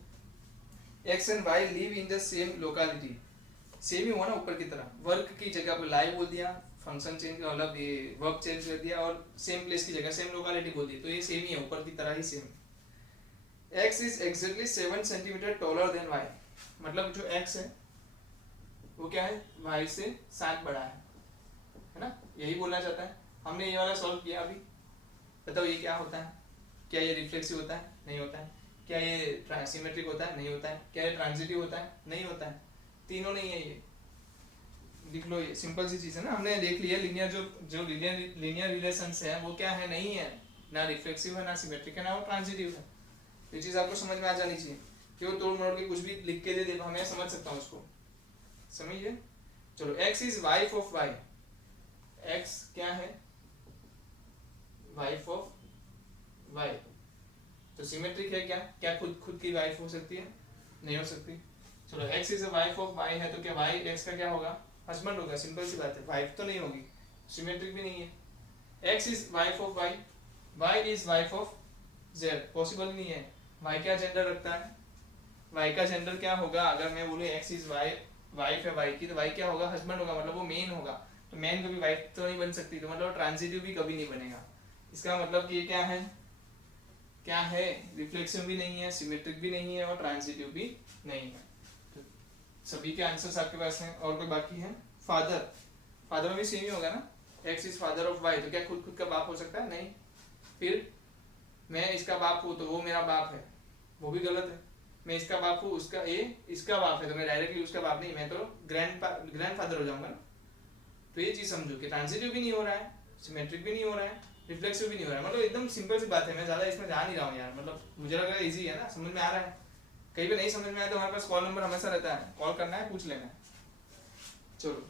X and Y live in the same locality, same ही हुआ ना ऊपर की तरह, वर्क की जगह पर लाइव बोल दिया, फंक्शन चेंज मतलब ये वर्क चेंज कर दिया, और सेम प्लेस की जगह सेम लोकेलिटी बोल दी, तो ये सेम ही है, ऊपर की तरह ही same. x is exactly 7 centimetre taller than y, मतलब जो x है वो क्या है, y से 7 बड़ा है ना, यही बोलना चाहता है। हमने ये वाला सॉल्व किया अभी, बताओ ये क्या होता है, क्या ये रिफ्लेक्सिव होता है, नहीं होता है, क्या ये सिमेट्रिक होता है, नहीं होता है, क्या ये ट्रांजिटिव होता है, नहीं होता है, तीनों नहीं है ये, लिख लो, ये सिंपल सी चीज है ना, हमने देख लिया लीनियर जो लीनियर रिलेशंस है वो क्या है, नहीं है, ना रिफ्लेक्सिव है, ना सिमेट्रिक है, ना वो ट्रांजिटिव है। ये चीज आपको समझ में आ जानी चाहिए, क्यों तोड़ मरोड़ के कुछ भी लिख के दे दे मैं समझ सकता हूँ उसको, समझिए। चलो x is wife of y, x क्या है, वाइफ ऑफ y, तो सिमेट्रिक है क्या, क्या खुद की वाइफ हो सकती है, नहीं हो सकती। चलो x is wife of y है, तो क्या y x का क्या होगा, हस्बैंड होगा, सिंपल सी बात है, वाइफ तो नहीं होगी, सिमेट्रिक भी नहीं है। x is wife of y, y is wife of z, possible नहीं है। y क्या जेंडर रखता है, y का जेंडर क्या होगा, अगर मैं बोलूँ x इज वाइफ है y की, तो y क्या होगा, हस्बैंड होगा, मतलब वो मेन होगा, तो मेन कभी वाइफ तो नहीं बन सकती, तो मतलब ट्रांजिटिव भी कभी नहीं बनेगा। इसका मतलब कि ये क्या है, रिफ्लेक्सिव भी नहीं है, सिमेट्रिक भी नहीं है, और ट्रांजिटिव भी नहीं है। तो सभी के आंसर्स आपके पास हैं, और कोई बाकी है, फादर में भी सेम ही होगा ना, x is father of y, तो क्या खुद का बाप हो सकता है, नहीं। फिर मैं इसका बाप हूँ तो वो मेरा बाप है, वो भी गलत है। मैं इसका बाप हूँ, उसका इसका बाप है, तो मैं डायरेक्टली उसका बाप नहीं, मैं तो ग्रैंड फादर हो जाऊंगा ना। तो ये चीज समझो कि ट्रांजिटिव भी नहीं हो रहा है, सिमेट्रिक भी नहीं हो रहा है, रिफ्लेक्सिव भी नहीं हो रहा है, मतलब एकदम सिंपल सी बात है, मैं ज्यादा इसमें जा नहीं रहा हूँ यार, मतलब मुझे लग रहा है इजी है ना, समझ में आ रहा है। कहीं भी नहीं समझ में आया तो हमारे पास कॉल नंबर हमेशा रहता है, कॉल करना है, पूछ लेना है। चलो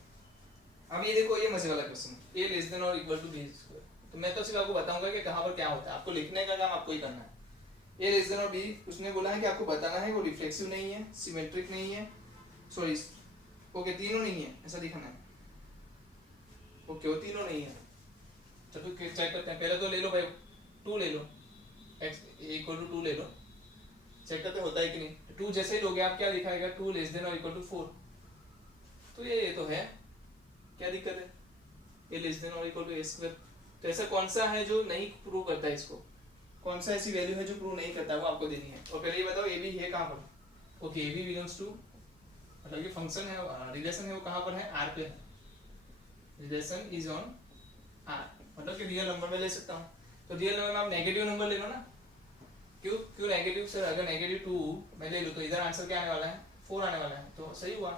अब ये देखो, ये मजे वाला क्वेश्चन, a लेस देन और इक्वल टू b स्क्वायर, तो मैं तो सिर्फ आपको बताऊंगा कि कहाँ पर क्या होता है, आपको लिखने का काम आपको ही करना है। ए लेस देन और बी, उसने बोला है कि आपको बताना है वो रिफ्लेक्सिव नहीं है, सिमेट्रिक नहीं है, सॉरी ओके तीनों नहीं है, ऐसा दिखाना है, ओके वो तीनों नहीं है। चलो चेक करते हैं, पहले तो ले लो भाई 2 ले लो, x इक्वल टू 2 ले लो, चेक करते होता है कि नहीं। 2 जैसे ही लोगे आप क्या दिखाएगा, 2 लेस देन और इक्वल टू 4, तो ये तो है, क्या दिक्कत है, ए लेस देन और इक्वल टू ए स्क्वायर। तो ऐसा कौन सा है जो नहीं प्रूव करता है इसको, कौन सा ऐसी वैल्यू है जो प्रूव नहीं करता है, वो आपको देनी है। और पहले ये बताओ ए बी है कहाँ पर, okay A B belongs to, मतलब ये फंक्शन है, रिलेशन है वो कहाँ पर है, आर पे है, रिलेशन इज ऑन आर, मतलब कि रियल नंबर में ले सकता हूँ, तो रियल नंबर में आप नेगेटिव नंबर ले लो ना, क्यों नेगेटिव सर, अगर नेगेटिव 2 मैं ले लूँ तो इधर आंसर क्या आने वाला है, 4 आने वाला है, तो सही हुआ,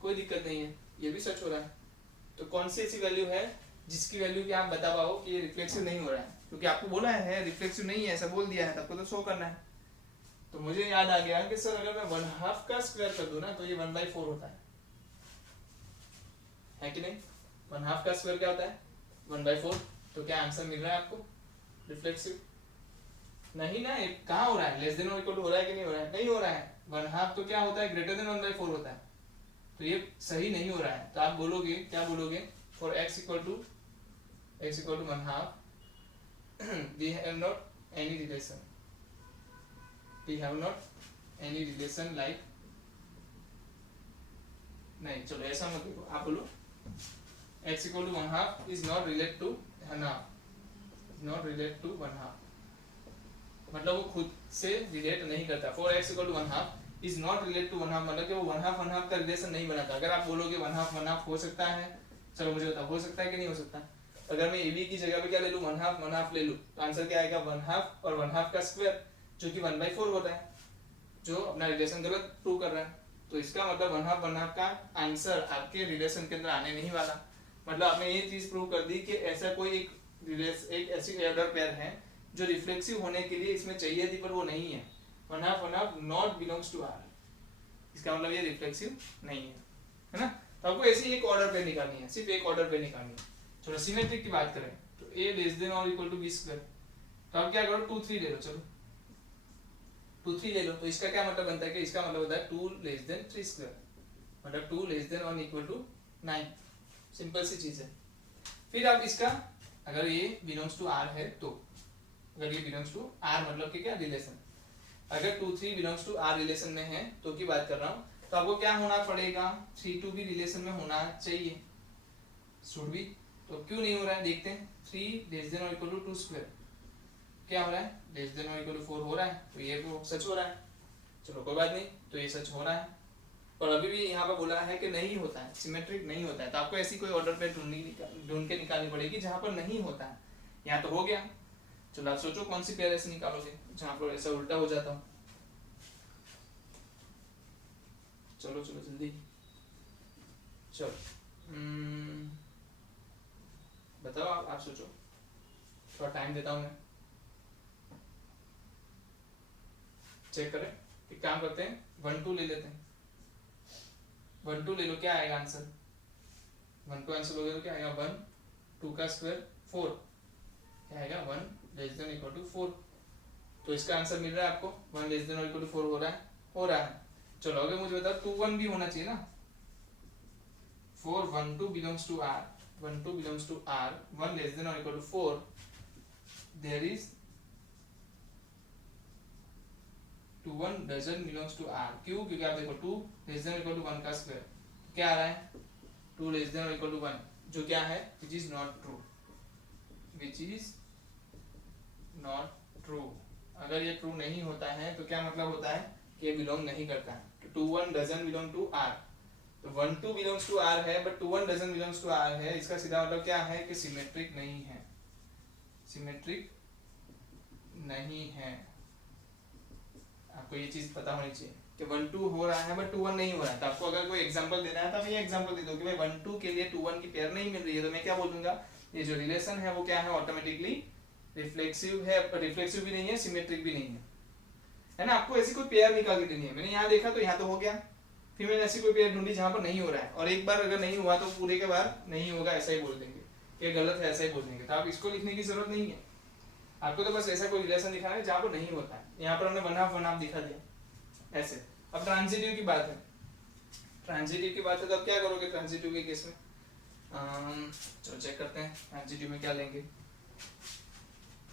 कोई दिक्कत नहीं है, ये भी सच हो रहा है। तो कौन सी ऐसी वैल्यू है जिसकी वैल्यू की आप बता पाओ कि ये रिफ्लेक्सिव नहीं हो रहा है, क्योंकि आपको बोला है रिफ्लेक्सिव नहीं है, ऐसा बोल दिया है, तो आपको तो शो करना है। तो मुझे याद आ गया कि सर अगर मैं 1/2 का स्क्वायर कर दूं ना तो ये 1/4 होता है कि नहीं, 1/2 का स्क्वायर क्या होता है, 1/4, तो क्या आंसर मिल रहा है आपको, रिफ्लेक्सिव। नहीं ना, कहाँ हो रहा है, लेस देन और इक्वल टू हो रहा है कि नहीं हो रहा है, नहीं हो रहा है। वन हाफ तो क्या होता है, ग्रेटर देन 1/4 होता है, तो ये सही नहीं हो रहा है। तो आप बोलोगे, क्या बोलोगे, for x equal to one half we have not any relation, like, नहीं चलो ऐसा मत लिखो, आप बोलो x equal to one half is not relate to one half, मतलब वो खुद से रिलेट नहीं करता। For x equal to one half is not relate to one half, मतलब कि वो वन हाफ का रिलेशन नहीं बनाता। अगर आप बोलोगे वन हाफ हो सकता है, चलो मुझे बताओ हो सकता है कि नहीं हो सकता। अगर मैं ab की जगह पे क्या ले लूँ, वन हाफ ले लूँ, तो आंसर क्या आएगा, वन हाफ और वन हाफ का स्क्वायर, जो कि 1/4 होता है, जो अपना रिलेशन गलत प्रूव कर रहा है। तो इसका मतलब वन हाफ का आंसर आपके रिलेशन के अंदर आने नहीं वाला। मतलब आपने ये चीज प्रूव कर दी कि ऐसा कोई एक ऐसी ऑर्डर पेयर है जो रिफ्लेक्सिव होने के लिए इसमें चाहिए थी, पर वो नहीं है। One half not belongs to R, इसका मतलब ये रिफ्लेक्सिव नहीं है ना। तो आपको ऐसी एक ऑर्डर पेयर निकालनी है, सिर्फ एक ऑर्डर पेयर निकालनी है। चलो सिमेट्रिक की बात करें तो a लेस देन और इक्वल टू बी स्क्वायर, तो आप क्या करो, 2 3 ले लो, चलो 2 3 ले लो। तो इसका क्या मतलब बनता है कि इसका मतलब होता है 2 लेस देन 3 स्क्वायर, मतलब 2 लेस देन और इक्वल टू 9। सिंपल सी चीज है। फिर आप इसका, अगर ये बिलोंग्स टू आर है तो, अगर ये बिलोंग्स टू आर मतलब कि क्या रिलेशन, अगर 2 3 बिलोंग्स टू आर रिलेशन में है तो की बात कर रहा हूँ, तो आपको क्या होना पड़ेगा, 3 2 भी रिलेशन में होना चाहिए, शुड भी। तो क्यों नहीं हो रहा है देखते हैं। 3 लेस देन और इक्वल टू 2 स्क्वायर क्या हो रहा है, लेस देन और इक्वल टू 4 हो रहा है, तो ये तो सच हो रहा है। चलो कोई बात नहीं, तो ये सच हो रहा है, पर अभी भी यहाँ पे बोला है कि नहीं होता है, सिमेट्रिक नहीं होता है। तो आपको ऐसी कोई ऑर्डर पे ढूंढ के निकालनी पड़ेगी जहाँ पर नहीं होता है। यहाँ तो हो गया, चलो आप सोचो कौन सी पेयर ऐसे निकालोगे जहाँ पर ऐसा उल्टा हो जाता हो। चलो चलो जल्दी, चलो बताओ, आप सोचो, थोड़ा टाइम देता हूँ मैं, चेक करें। एक काम करते हैं, 1 2 ले लेते हैं, 1 2 ले लो, क्या आएगा आंसर, 1 2 आंसर लोगे तो क्या आएगा, 1 2 का स्क्वायर 4, क्या आएगा 1 लेस देन इक्वल टू 4। तो इसका आंसर मिल रहा है आपको, 1 लेस देन इक्वल टू 4 हो रहा है। चलो अगर मुझे बताओ 2 1 भी होना चाहिए ना, 4 1 2 belongs to R, 1 2 belongs to R, 1 less than equal to 4, there is 2 1 doesn't belongs to R. क्यों, क्योंकि आप देखो 2 लेस देन इक्वल टू 1 का स्क्वायर क्या आ रहा है, 2 लेस देन इक्वल टू 1, जो क्या है, which is not true, which is not true. अगर ये ट्रू नहीं होता है तो क्या मतलब होता है कि ये बिलोंग नहीं करता है। 2 1 डजंट बिलोंग टू आर, तो 1 2 बिलोंग्स टू आर है but 2 1 doesn't belongs to R है, इसका सीधा मतलब क्या है कि सिमेट्रिक नहीं है, सिमेट्रिक नहीं है। आपको ये चीज पता होनी चाहिए कि 1 2 हो रहा है बट 2 1 नहीं हो रहा है। तो आपको अगर कोई एग्जांपल देना है तो मैं ये एग्जांपल दे दूं कि भाई 1 2 के लिए 2 1 की पेयर नहीं मिल रही है, तो मैं क्या बोलूंगा, ये जो रिलेशन है वो क्या है, ऑटोमेटिकली रिफ्लेक्सिव है, रिफ्लेक्सिव भी नहीं है, सिमेट्रिक भी नहीं है ना। आपको ऐसी कोई पेयर निकाल के देनी है। मैंने यहाँ देखा तो यहाँ तो हो गया, फिर मैंने ऐसी कोई पेयर ढूंढी जहाँ पर नहीं हो रहा है, और एक बार अगर नहीं हुआ तो पूरे के बार नहीं होगा ऐसा ही बोल देंगे, ये गलत है ऐसा ही बोल देंगे। तो आप इसको लिखने की जरूरत नहीं है, आपको तो बस ऐसा कोई रिलेशन दिखाना है जहाँ पर नहीं होता है। यहाँ पर हमने वन हाफ दिखा दिया ऐसे। अब ट्रांजिटिव की बात है, ट्रांजिटिव की बात है तो अब क्या करोगे ट्रांजिटिव के केस में, चलो चेक करते हैं ट्रांजिटिव में क्या लेंगे।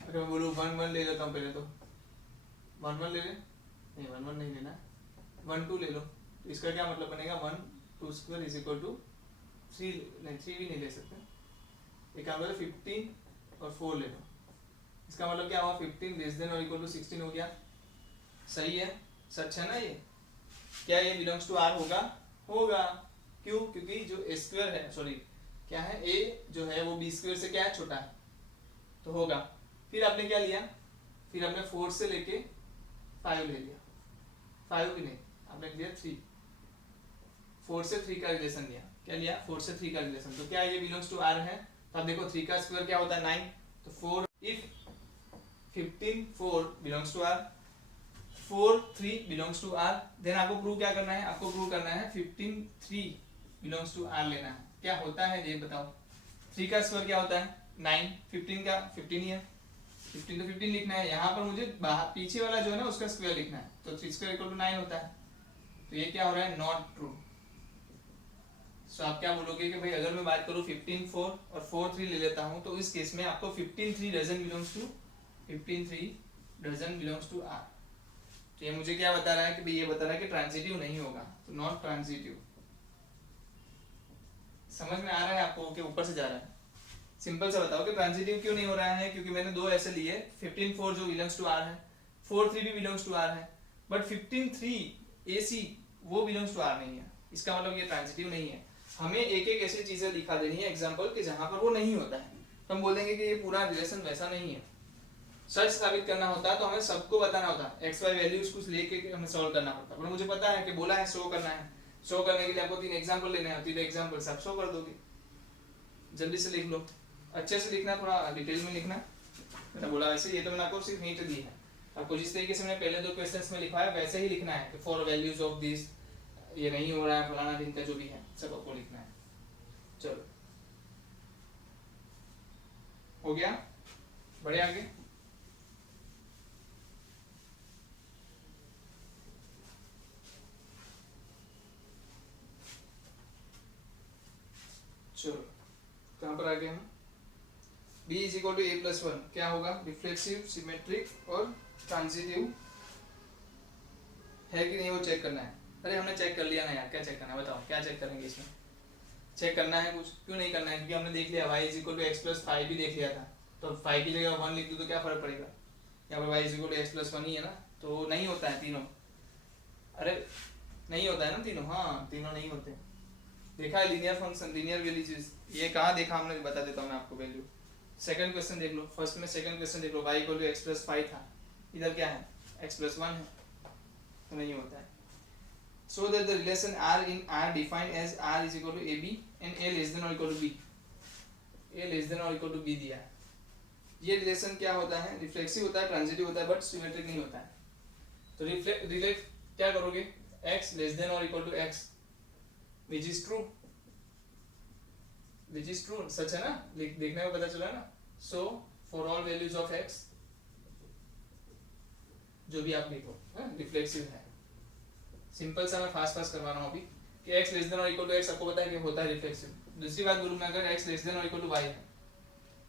अगर मैं बोलूँ 1 1 ले लेता हूँ पहले, तो 1 1 ले ले, नहीं 1 1 नहीं लेना, 1 2 ले लो। तो इसका क्या मतलब बनेगा, 1 2 स्क्वायर इज इक्वल टू 3, नहीं 3 भी नहीं ले सकते, एक काम करो 15 और 4 ले लो। इसका मतलब क्या हुआ, 15 लेस देन और इक्वल टू 16 हो गया। सही है, सच है ना ये। क्या ये बिलोंग्स टू आर होगा, होगा। क्यों, क्योंकि जो ए स्क्वायर है, सॉरी क्या है, ए जो है वो बी स्क्वायर से क्या है, छोटा है, तो होगा। फिर आपने क्या लिया, फिर आपने 4 से लेके 5 ले लिया, 5 भी नहीं, आपने लिया 3, 4 से 3 का रिलेशन लिया, क्या लिया, 4 से 3 का रिलेशन। तो क्या ये बिलोंग्स टू आर है, तो आप देखो 3 का स्क्वायर क्या होता है 9, तो 4 if 15 4 belongs to R, 4 3 belongs to R, then आपको प्रूव क्या करना है, आपको प्रूव करना है 15 3 बिलोंग्स टू आर लेना है। क्या होता है ये बताओ, 3 का स्क्वायर क्या होता है 9, 15 का 15 ही है, 15 तो 15 लिखना है, यहाँ पर मुझे पीछे वाला जो है ना उसका स्क्वायर लिखना है, तो 3 स्क्वायर इक्वल टू 9 होता है, तो ये क्या हो रहा है, नॉट ट्रू। सो आप क्या बोलोगे कि भाई अगर मैं बात करूँ 15 4 और 4 3 ले लेता हूँ, तो इस केस में आपको 15 3 डजन बिलोंग्स टू आर। तो ये मुझे क्या बता रहा है कि भाई ये बता रहा है कि ट्रांजिटिव नहीं होगा, तो नॉट ट्रांजिटिव। समझ में आ रहा है आपको कि ऊपर से जा रहा है? सिंपल सा बताओ कि ट्रांजिटिव क्यों नहीं हो रहा है, क्योंकि मैंने दो ऐसे लिए, 15 4 जो बिलोंग्स टू आर है, 4 3 भी बिलोंग्स टू आर है, बट 15 3 AC वो बिलोंग्स टू आर नहीं है। इसका मतलब ये ट्रांजिटिव नहीं है। हमें एक एक ऐसी चीजें दिखा देनी है एग्जांपल कि जहां पर वो नहीं होता है, तो हम बोलेंगे कि ये पूरा रिलेशन वैसा नहीं है। सच साबित करना होता है तो हमें सबको बताना होता है, एक्स वाई वैल्यूज कुछ लेके हमें सॉल्व करना होता है, पर मुझे पता है कि बोला है शो करना है, शो करने के लिए आपको 3 एग्जांपल लेने हैं, 3 एग्जांपल सब शो कर दोगे। जल्दी से लिख लो, अच्छे से लिखना, थोड़ा डिटेल में लिखना। मैंने बोला वैसे, ये तो मैंने आपको सिर्फ हिंट दी है, आपको जिस तरीके से मैंने पहले 2 क्वेश्चंस में लिखवाया वैसे ही लिखना है कि फॉर वैल्यूज ऑफ दिस ये नहीं हो रहा है, फलाना दिन का जो भी है सब आपको लिखना है। चलो हो गया, बढ़े आगे। चलो कहां पर आ गए हम, b is equal to a plus 1 क्या होगा, रिफ्लेक्सिव, सिमेट्रिक और ट्रांजिटिव है कि नहीं वो चेक करना है। अरे हमने चेक कर लिया ना यार, क्या चेक करना है बताओ, क्या चेक करेंगे इसमें? चेक करना है कुछ, क्यों नहीं करना है, क्योंकि हमने देख लिया y is equal to x plus 5 भी देख लिया था, तो 5 की जगह 1 लिख दूं तो क्या फर्क पड़ेगा, यहाँ पर y is equal to x plus 1 ही है ना, तो नहीं होता है तीनों। अरे नहीं होता है ना तीनों, हाँ तीनों नहीं होते, देखा है लीनियर फंक्शन, लीनियर वैल्यूज, ये कहाँ देखा हमने, बता देता हूँ मैं आपको वैल्यू। सेकंड क्वेश्चन देख लो, फर्स्ट में सेकंड क्वेश्चन देख लो, y equal to x plus 5 था, इधर क्या है x प्लस 1 है, तो नहीं होता है। So that the relation R in R defined as R is equal to AB and A less than or equal to B, A less than or equal to B दिया है। ये रिलेशन क्या होता है, रिफ्लेक्सिव होता है, ट्रांजिटिव होता है, बट सिमेट्रिक नहीं होता है। तो रिलेट क्या करोगे, x less than or equal to x which is true, which is true, सच है ना, देखने में पता चला ना। So for all values of x, जो भी आप लिखो रिफ्लेक्सिव है। सिंपल सा मैं फास्ट करवा रहा हूँ अभी कि x लेस देन और इक्वल टू x आपको पता है कि होता है रिफ्लेक्सिव। दूसरी बात बोलूँ मैं, अगर x लेस देन और इक्वल टू y है,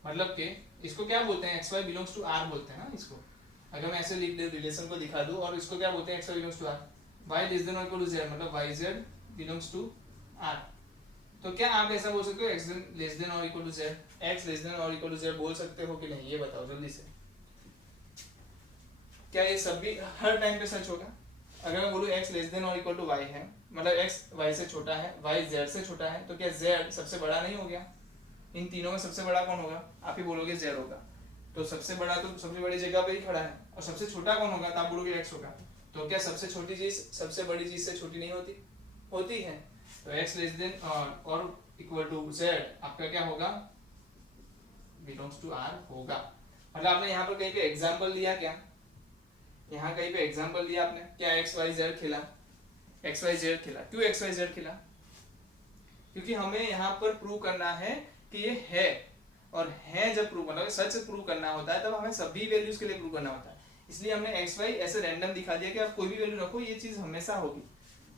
मतलब कि इसको क्या बोलते हैं, xy बिलोंग्स टू r बोलते हैं ना इसको। अगर मैं ऐसे लिख दे, रिलेशन को दिखा दूँ, और इसको क्या बोलते हैं, xy belongs to r, y less than और इक्वल टू z मतलब yz बिलोंग्स टू r। तो क्या आप ऐसा बोल सकते हो x लेस देन और equal to z, x less than और इक्वल टू z बोल सकते हो कि नहीं, ये बताओ जल्दी से। क्या ये सब भी हर टाइम पे सच होगा? अगर मैं बोलूँ x लेस देन और इक्वल टू y है, मतलब x y से छोटा है, y z से छोटा है, तो क्या z सबसे बड़ा नहीं हो गया? इन तीनों में सबसे बड़ा कौन होगा? आप ही बोलोगे z होगा। तो सबसे बड़ा तो सबसे बड़ी जगह पे ही खड़ा है, और सबसे छोटा कौन होगा? तो आप बोलोगे x होगा। तो क्या सबसे छोटी चीज सबसे बड़ी चीज से छोटी नहीं होती? होती है। तो x लेस देन और इक्वल टू z आपका क्या होगा? बिलोंग्स टू r होगा। मतलब आपने यहाँ पर कहीं पे एग्जाम्पल दिया क्या? यहाँ कहीं पे एग्जाम्पल दिया आपने क्या? एक्स वाई जेड खेला, एक्स वाई जेड खेला। क्यों एक्स वाई जेड खेला? क्योंकि हमें यहाँ पर प्रूव करना है कि ये है, और है जब प्रूव करना, सच प्रूव करना होता है तब हमें सभी वैल्यूज के लिए प्रूव करना होता है। इसलिए हमने एक्स वाई ऐसे रैंडम दिखा दिया कि आप कोई भी वैल्यू रखो, ये चीज हमेशा होगी,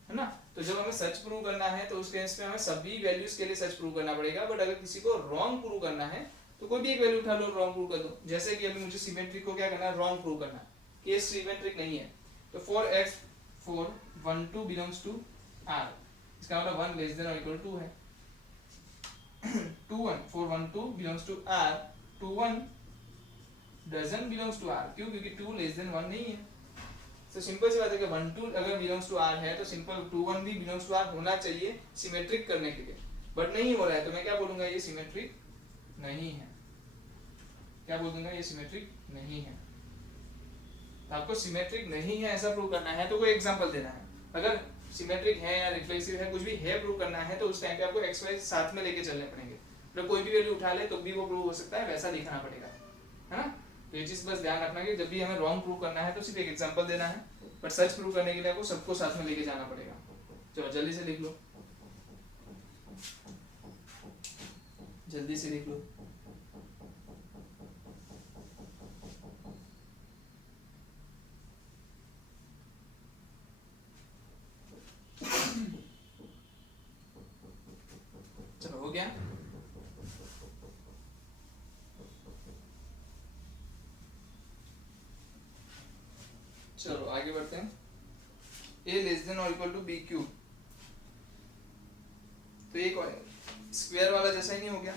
है ना। तो जब हमें सच प्रूव करना है तो उस केस में हमें सभी वैल्यूज के लिए सच प्रूव करना पड़ेगा। बट अगर किसी को रॉन्ग प्रूव करना है तो कोई भी एक वैल्यू उठा लो, रॉन्ग प्रूव कर दो। जैसे कि अभी मुझे सिमेट्रिक को क्या करना है? रॉन्ग प्रूव करना है कि ये सिमेट्रिक नहीं है। तो for x for 1 2 belongs to r, इसका मतलब 1 लेस देन और इक्वल टू है। 2 1 for 1 2 belongs to r, 2 1 doesn't belongs to r। क्यों? क्योंकि 2 लेस देन 1 नहीं है। तो सिंपल सी बात है कि 1 2 अगर बिलोंग्स टू r है तो सिंपल 2 1 भी बिलोंग्स टू r होना चाहिए सिमेट्रिक करने के लिए, बट नहीं हो रहा है। तो मैं क्या बोलूंगा? ये सिमेट्रिक नहीं है। क्या बोल दूंगा? ये सिमेट्रिक नहीं है। तो आपको सिमेट्रिक नहीं है ऐसा प्रूव करना है तो कोई एग्जांपल देना है। अगर सिमेट्रिक है या रिफ्लेक्सिव है, कुछ भी है प्रूव करना है, तो उस टाइम पे आपको एक्स वाई साथ में लेके चलने पड़ेंगे। तो कोई भी वैल्यू उठा ले तो भी वो प्रूव हो सकता है, वैसा दिखाना पड़ेगा, है ना। तो ये चीज बस ध्यान रखना कि जब भी हमें रॉन्ग प्रूव करना है तो सिर्फ एक एग्जांपल देना है, बट सच प्रूव करने के लिए आपको सबको साथ में लेके जाना पड़ेगा। चलो जल्दी से लिख लो, जल्दी से लिख लो। गया। चलो आगे बढ़ते हैं। a लेस देन और इक्वल टू बी क्यूब, तो एक स्क्वायर वाला जैसा ही नहीं हो गया,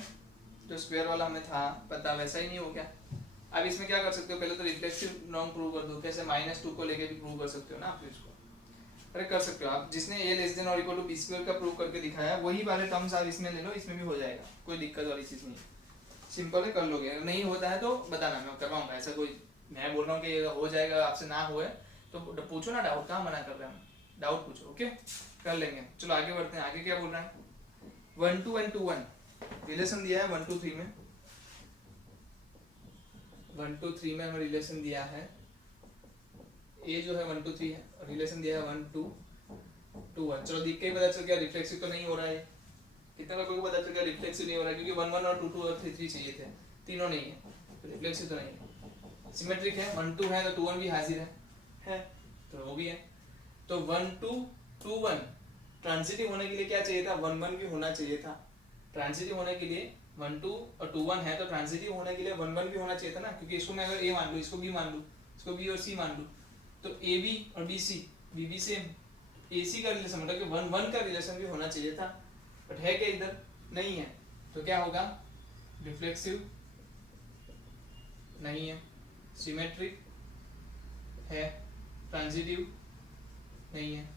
जो स्क्वायर वाला हमें था पता वैसा ही नहीं हो गया। अब इसमें क्या कर सकते हो, पहले तो रिफ्लेक्सिव नॉर्म प्रूव कर दो। कैसे, -2 को लेके भी प्रूव कर सकते हो ना आप इसको। अरे कर सकते हो आप, जिसने a लेस देन और इक्वल टू बी स्क्वायर का प्रूव करके दिखाया वही वाले टर्म्स आप इसमें ले लो, इसमें भी हो जाएगा, कोई दिक्कत वाली चीज नहीं है, सिंपल है, कर लोगे। अगर नहीं होता है तो बताना, मैं करवाऊंगा। ऐसा कोई मैं बोल रहा हूँ कि हो जाएगा, आपसे ना हुए तो पूछो ना, डाउट कहाँ मना कर रहे हैं, डाउट पूछो, ओके कर लेंगे। चलो आगे बढ़ते हैं। आगे क्या बोल रहा है, 1 2 and 2 1 रिलेशन दिया है 1 2 3 में, 1 2 3 में हमें रिलेशन दिया है, ए जो है 1 2 3 है, रिलेशन दिया है 1 2 2 1। चलो देख के ही पता चल गया रिफ्लेक्सिव तो नहीं हो रहा है। कितने लोगों को पता चल गया रिफ्लेक्सिव नहीं हो रहा है, क्योंकि 1 1 और 2 2 और 3 3 चाहिए थे, तीनों नहीं है, तो रिफ्लेक्सिव तो नहीं है। सिमेट्रिक है, 1 2 है तो 2 1 भी हाजिर है तो वो भी है। तो 1 2 2 1 ट्रांजिटिव होने के लिए क्या चाहिए था, 1 1 भी होना चाहिए था। ट्रांजिटिव होने के लिए 1 2 और 2 1 है, तो ट्रांजिटिव होने के लिए 1 1 भी होना चाहिए था ना, क्योंकि इसको मैं अगर ए मान लूँ, इसको बी मान लूँ, इसको बी और सी मान लूँ, तो ए बी और B C, B B same, A C का रिलेशन मतलब कि 1 1 का रिलेशन भी होना चाहिए था, बट है क्या, इधर नहीं है, तो क्या होगा, रिफ्लेक्सिव नहीं है, सिमेट्रिक है, ट्रांजिटिव नहीं है।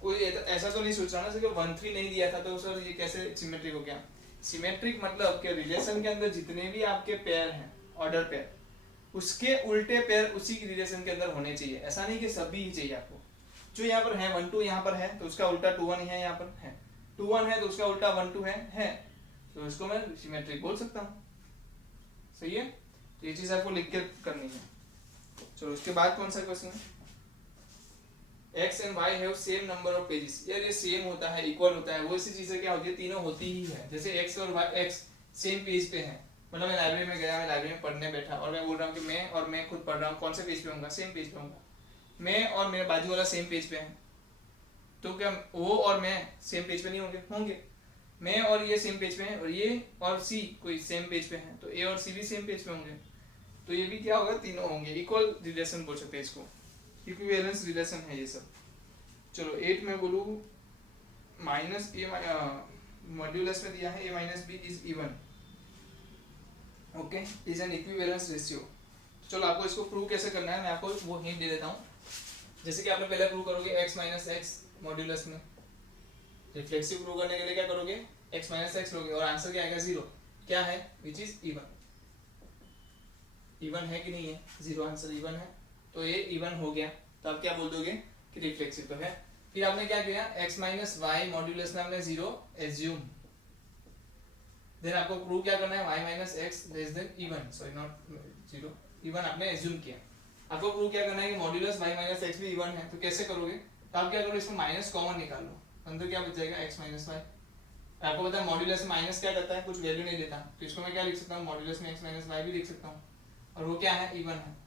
कोई ऐसा तो नहीं सोच रहा ना कि 1 3 नहीं दिया था तो सर ये कैसे सिमेट्रिक हो गया। सिमेट्रिक मतलब कि रिलेशन के अंदर जितने भी आपके पेयर हैं, ऑर्डर पेयर, उसके उल्टे पेयर उसी की रिलेशन के अंदर होने चाहिए। ऐसा नहीं कि सभी ही चाहिए आपको। जो यहाँ पर है 1 2 यहाँ पर है तो उसका उल्टा 2 1 है, यहाँ पर है 2 1 है तो उसका उल्टा 1 2 है तो इसको मैं सिमेट्रिक बोल सकता हूँ। सही है, तो ये चीज आपको लिख के करनी है। चलो उसके बाद कौन सा क्वेश्चन है, x and y have same number of pages। यार ये सेम होता है, इक्वल होता है, वो ऐसी चीजें क्या होती है, तीनों होती ही है। जैसे x और y, x सेम पेज पे है, मतलब मैं लाइब्रेरी में गया, मैं लाइब्रेरी में पढ़ने बैठा और मैं बोल रहा हूँ कि मैं खुद पढ़ रहा हूँ, कौन से पेज पे होऊंगा, सेम पेज पे होऊंगा। मैं और मेरे बाजू वाला सेम पेज पे है, तो क्या वो और मैं सेम पेज पे नहीं होंगे, होंगे। मैं और ये सेम पेज पे हैं और ये और सी कोई सेम पेज पे हैं, तो ए और सी भी सेम पेज पे होंगे, तो ये भी क्या होगा, तीनों होंगे। इक्वल रिलेशन बोल सकते हैं इसको, इक्विवेलेंस रिलेशन है ये सब। चलो 8 में बोलूँ माइनस ए मॉड्यूलस में दिया है a minus B is even, okay, is an equivalence ratio. चलो आपको इसको प्रूव कैसे करना है मैं आपको वो हिंट दे देता हूँ। जैसे कि आपने पहले प्रूव करोगे x माइनस एक्स मॉड्यूलस में, रिफ्लेक्सिव प्रूव करने के लिए क्या करोगे, x माइनस एक्स लोगे और आंसर क्या आएगा 0, क्या है, विच इज इवन। इवन है कि नहीं है, 0 आंसर इवन है, तो ये इवन हो गया। तो आप क्या बोल दोगे कि रिफ्लेक्सिव तो है। फिर आपने क्या किया, x माइनस वाई मॉड्यूलस में हमने 0 एज्यूम, देन आपको प्रूव क्या करना है, y minus x less than even, sorry not 0, even आपने एज्यूम किया। आपको प्रूव क्या करना है कि मॉड्यूलस y माइनस एक्स भी इवन है, तो कैसे करोगे, तो आप क्या करो, इसमें माइनस कॉमन निकाल लो, अंदर क्या बच जाएगा, x माइनस वाई। आपको पता है मॉड्यूलस में माइनस क्या करता है, कुछ वैल्यू नहीं देता, तो इसको मैं क्या लिख सकता हूँ, मॉड्यूलस में x माइनस वाई भी लिख सकता हूँ, और वो क्या है, इवन है।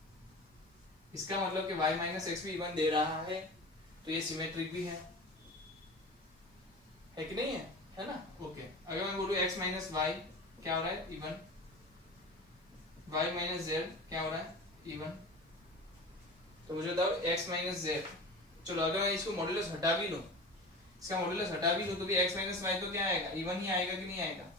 इसका मतलब कि y माइनस एक्स भी इवन दे रहा है, तो ये सिमेट्रिक भी है कि नहीं है ना, ओके। अगर मैं बोलूँ x माइनस वाई क्या हो रहा है, इवन, y माइनस जेड क्या हो रहा है, इवन, तो मुझे बताओ x माइनस जेड। चलो अगर मैं इसको मॉड्यूलस हटा भी लूँ, इसका मॉड्यूलस हटा भी लूँ, तो भी x माइनस वाई तो क्या आएगा, इवन ही आएगा कि नहीं आएगा।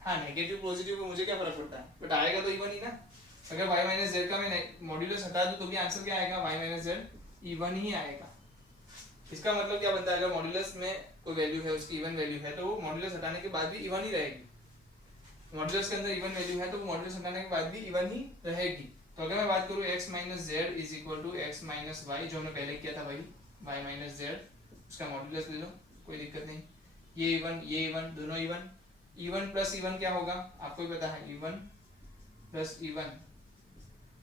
हाँ नेगेटिव पॉजिटिव को मुझे क्या फर्क पड़ता है, बट आएगा तो इवन ही ना। अगर y माइनस जेड का मैं मॉड्यूलस हटा दूँ तो भी आंसर क्या आएगा, y minus Z even he आएगा। इसका मतलब क्या बनता है, अगर मॉड्यूलस में कोई वैल्यू है, उसकी इवन वैल्यू है, तो वो मॉड्यूलस हटाने के बाद भी इवन ही रहेगी। मॉड्यूलस के अंदर इवन वैल्यू है तो वो मॉड्यूलस हटाने के बाद भी इवन ही रहेगी। तो अगर मैं बात करूँ x minus Z is equal to X minus Y, जो हमने पहले किया था भाई, y माइनस जेड, उसका मॉड्यूलस ले लो, कोई दिक्कत नहीं। ये इवन दोनों इवन, इवन प्लस इवन क्या होगा, आपको भी पता है, इवन प्लस इवन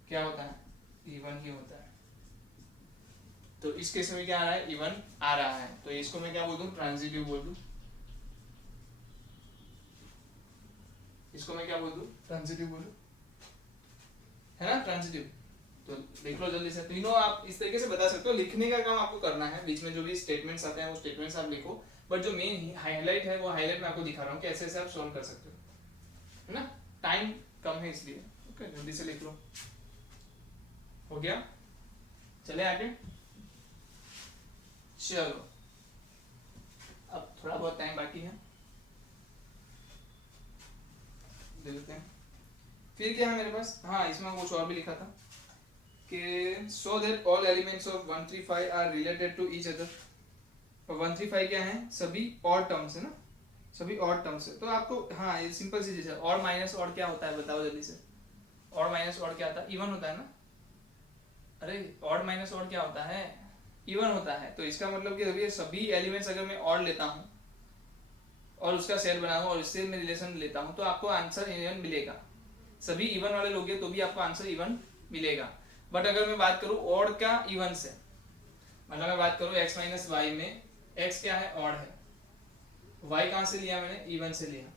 क्या होता है, इवन ही होता है। तो इस केस में क्या आ रहा है, इवन आ रहा है, तो इसको मैं क्या बोल दूं, ट्रांजिटिव बोल दूं। इसको मैं क्या बोल दूं, ट्रांजिटिव बोल दूं, है ना, ट्रांजिटिव। तो देख लो जल्दी से, तीनों आप इस तरीके से बता सकते हो। लिखने का काम आपको करना है, बीच में जो भी स्टेटमेंट्स आते हैं वो स्टेटमेंट्स आप लिखो, बट जो मेन हाईलाइट है वो हाईलाइट मैं आपको दिखा रहा हूँ कि ऐसे ऐसे आप सॉल्व कर सकते हो, है ना। टाइम कम है इसलिए। ओके, जल्दी से लिख लो। हो गया, चले आगे। चलो अब थोड़ा बहुत टाइम बाकी है, दे देते हैं। फिर क्या है मेरे पास, हाँ इसमें कुछ और भी लिखा था कि so that all elements of 135 are related to each other. और 135 क्या है, सभी ऑड टर्म्स है ना, सभी ऑड टर्म्स है। तो आपको हाँ ये सिंपल सी चीज है। ऑड माइनस ऑड क्या होता है बताओ जल्दी से। ऑड माइनस ऑड क्या होता है, इवन होता है ना। अरे ऑड माइनस ऑड क्या होता है, इवन होता है। तो इसका मतलब कि अभी सभी एलिमेंट्स अगर मैं ऑड लेता हूँ और उसका सेट बनाऊँ और इससे मैं रिलेशन लेता हूँ तो आपको आंसर इवन मिलेगा। सभी इवन वाले लोगे तो भी आपको आंसर इवन मिलेगा। बट अगर मैं बात करूँ ऑड का इवन से, मतलब मैं बात करूँ x माइनस वाई में, x क्या है, ऑड है, y कहाँ से लिया मैंने, इवन से लिया,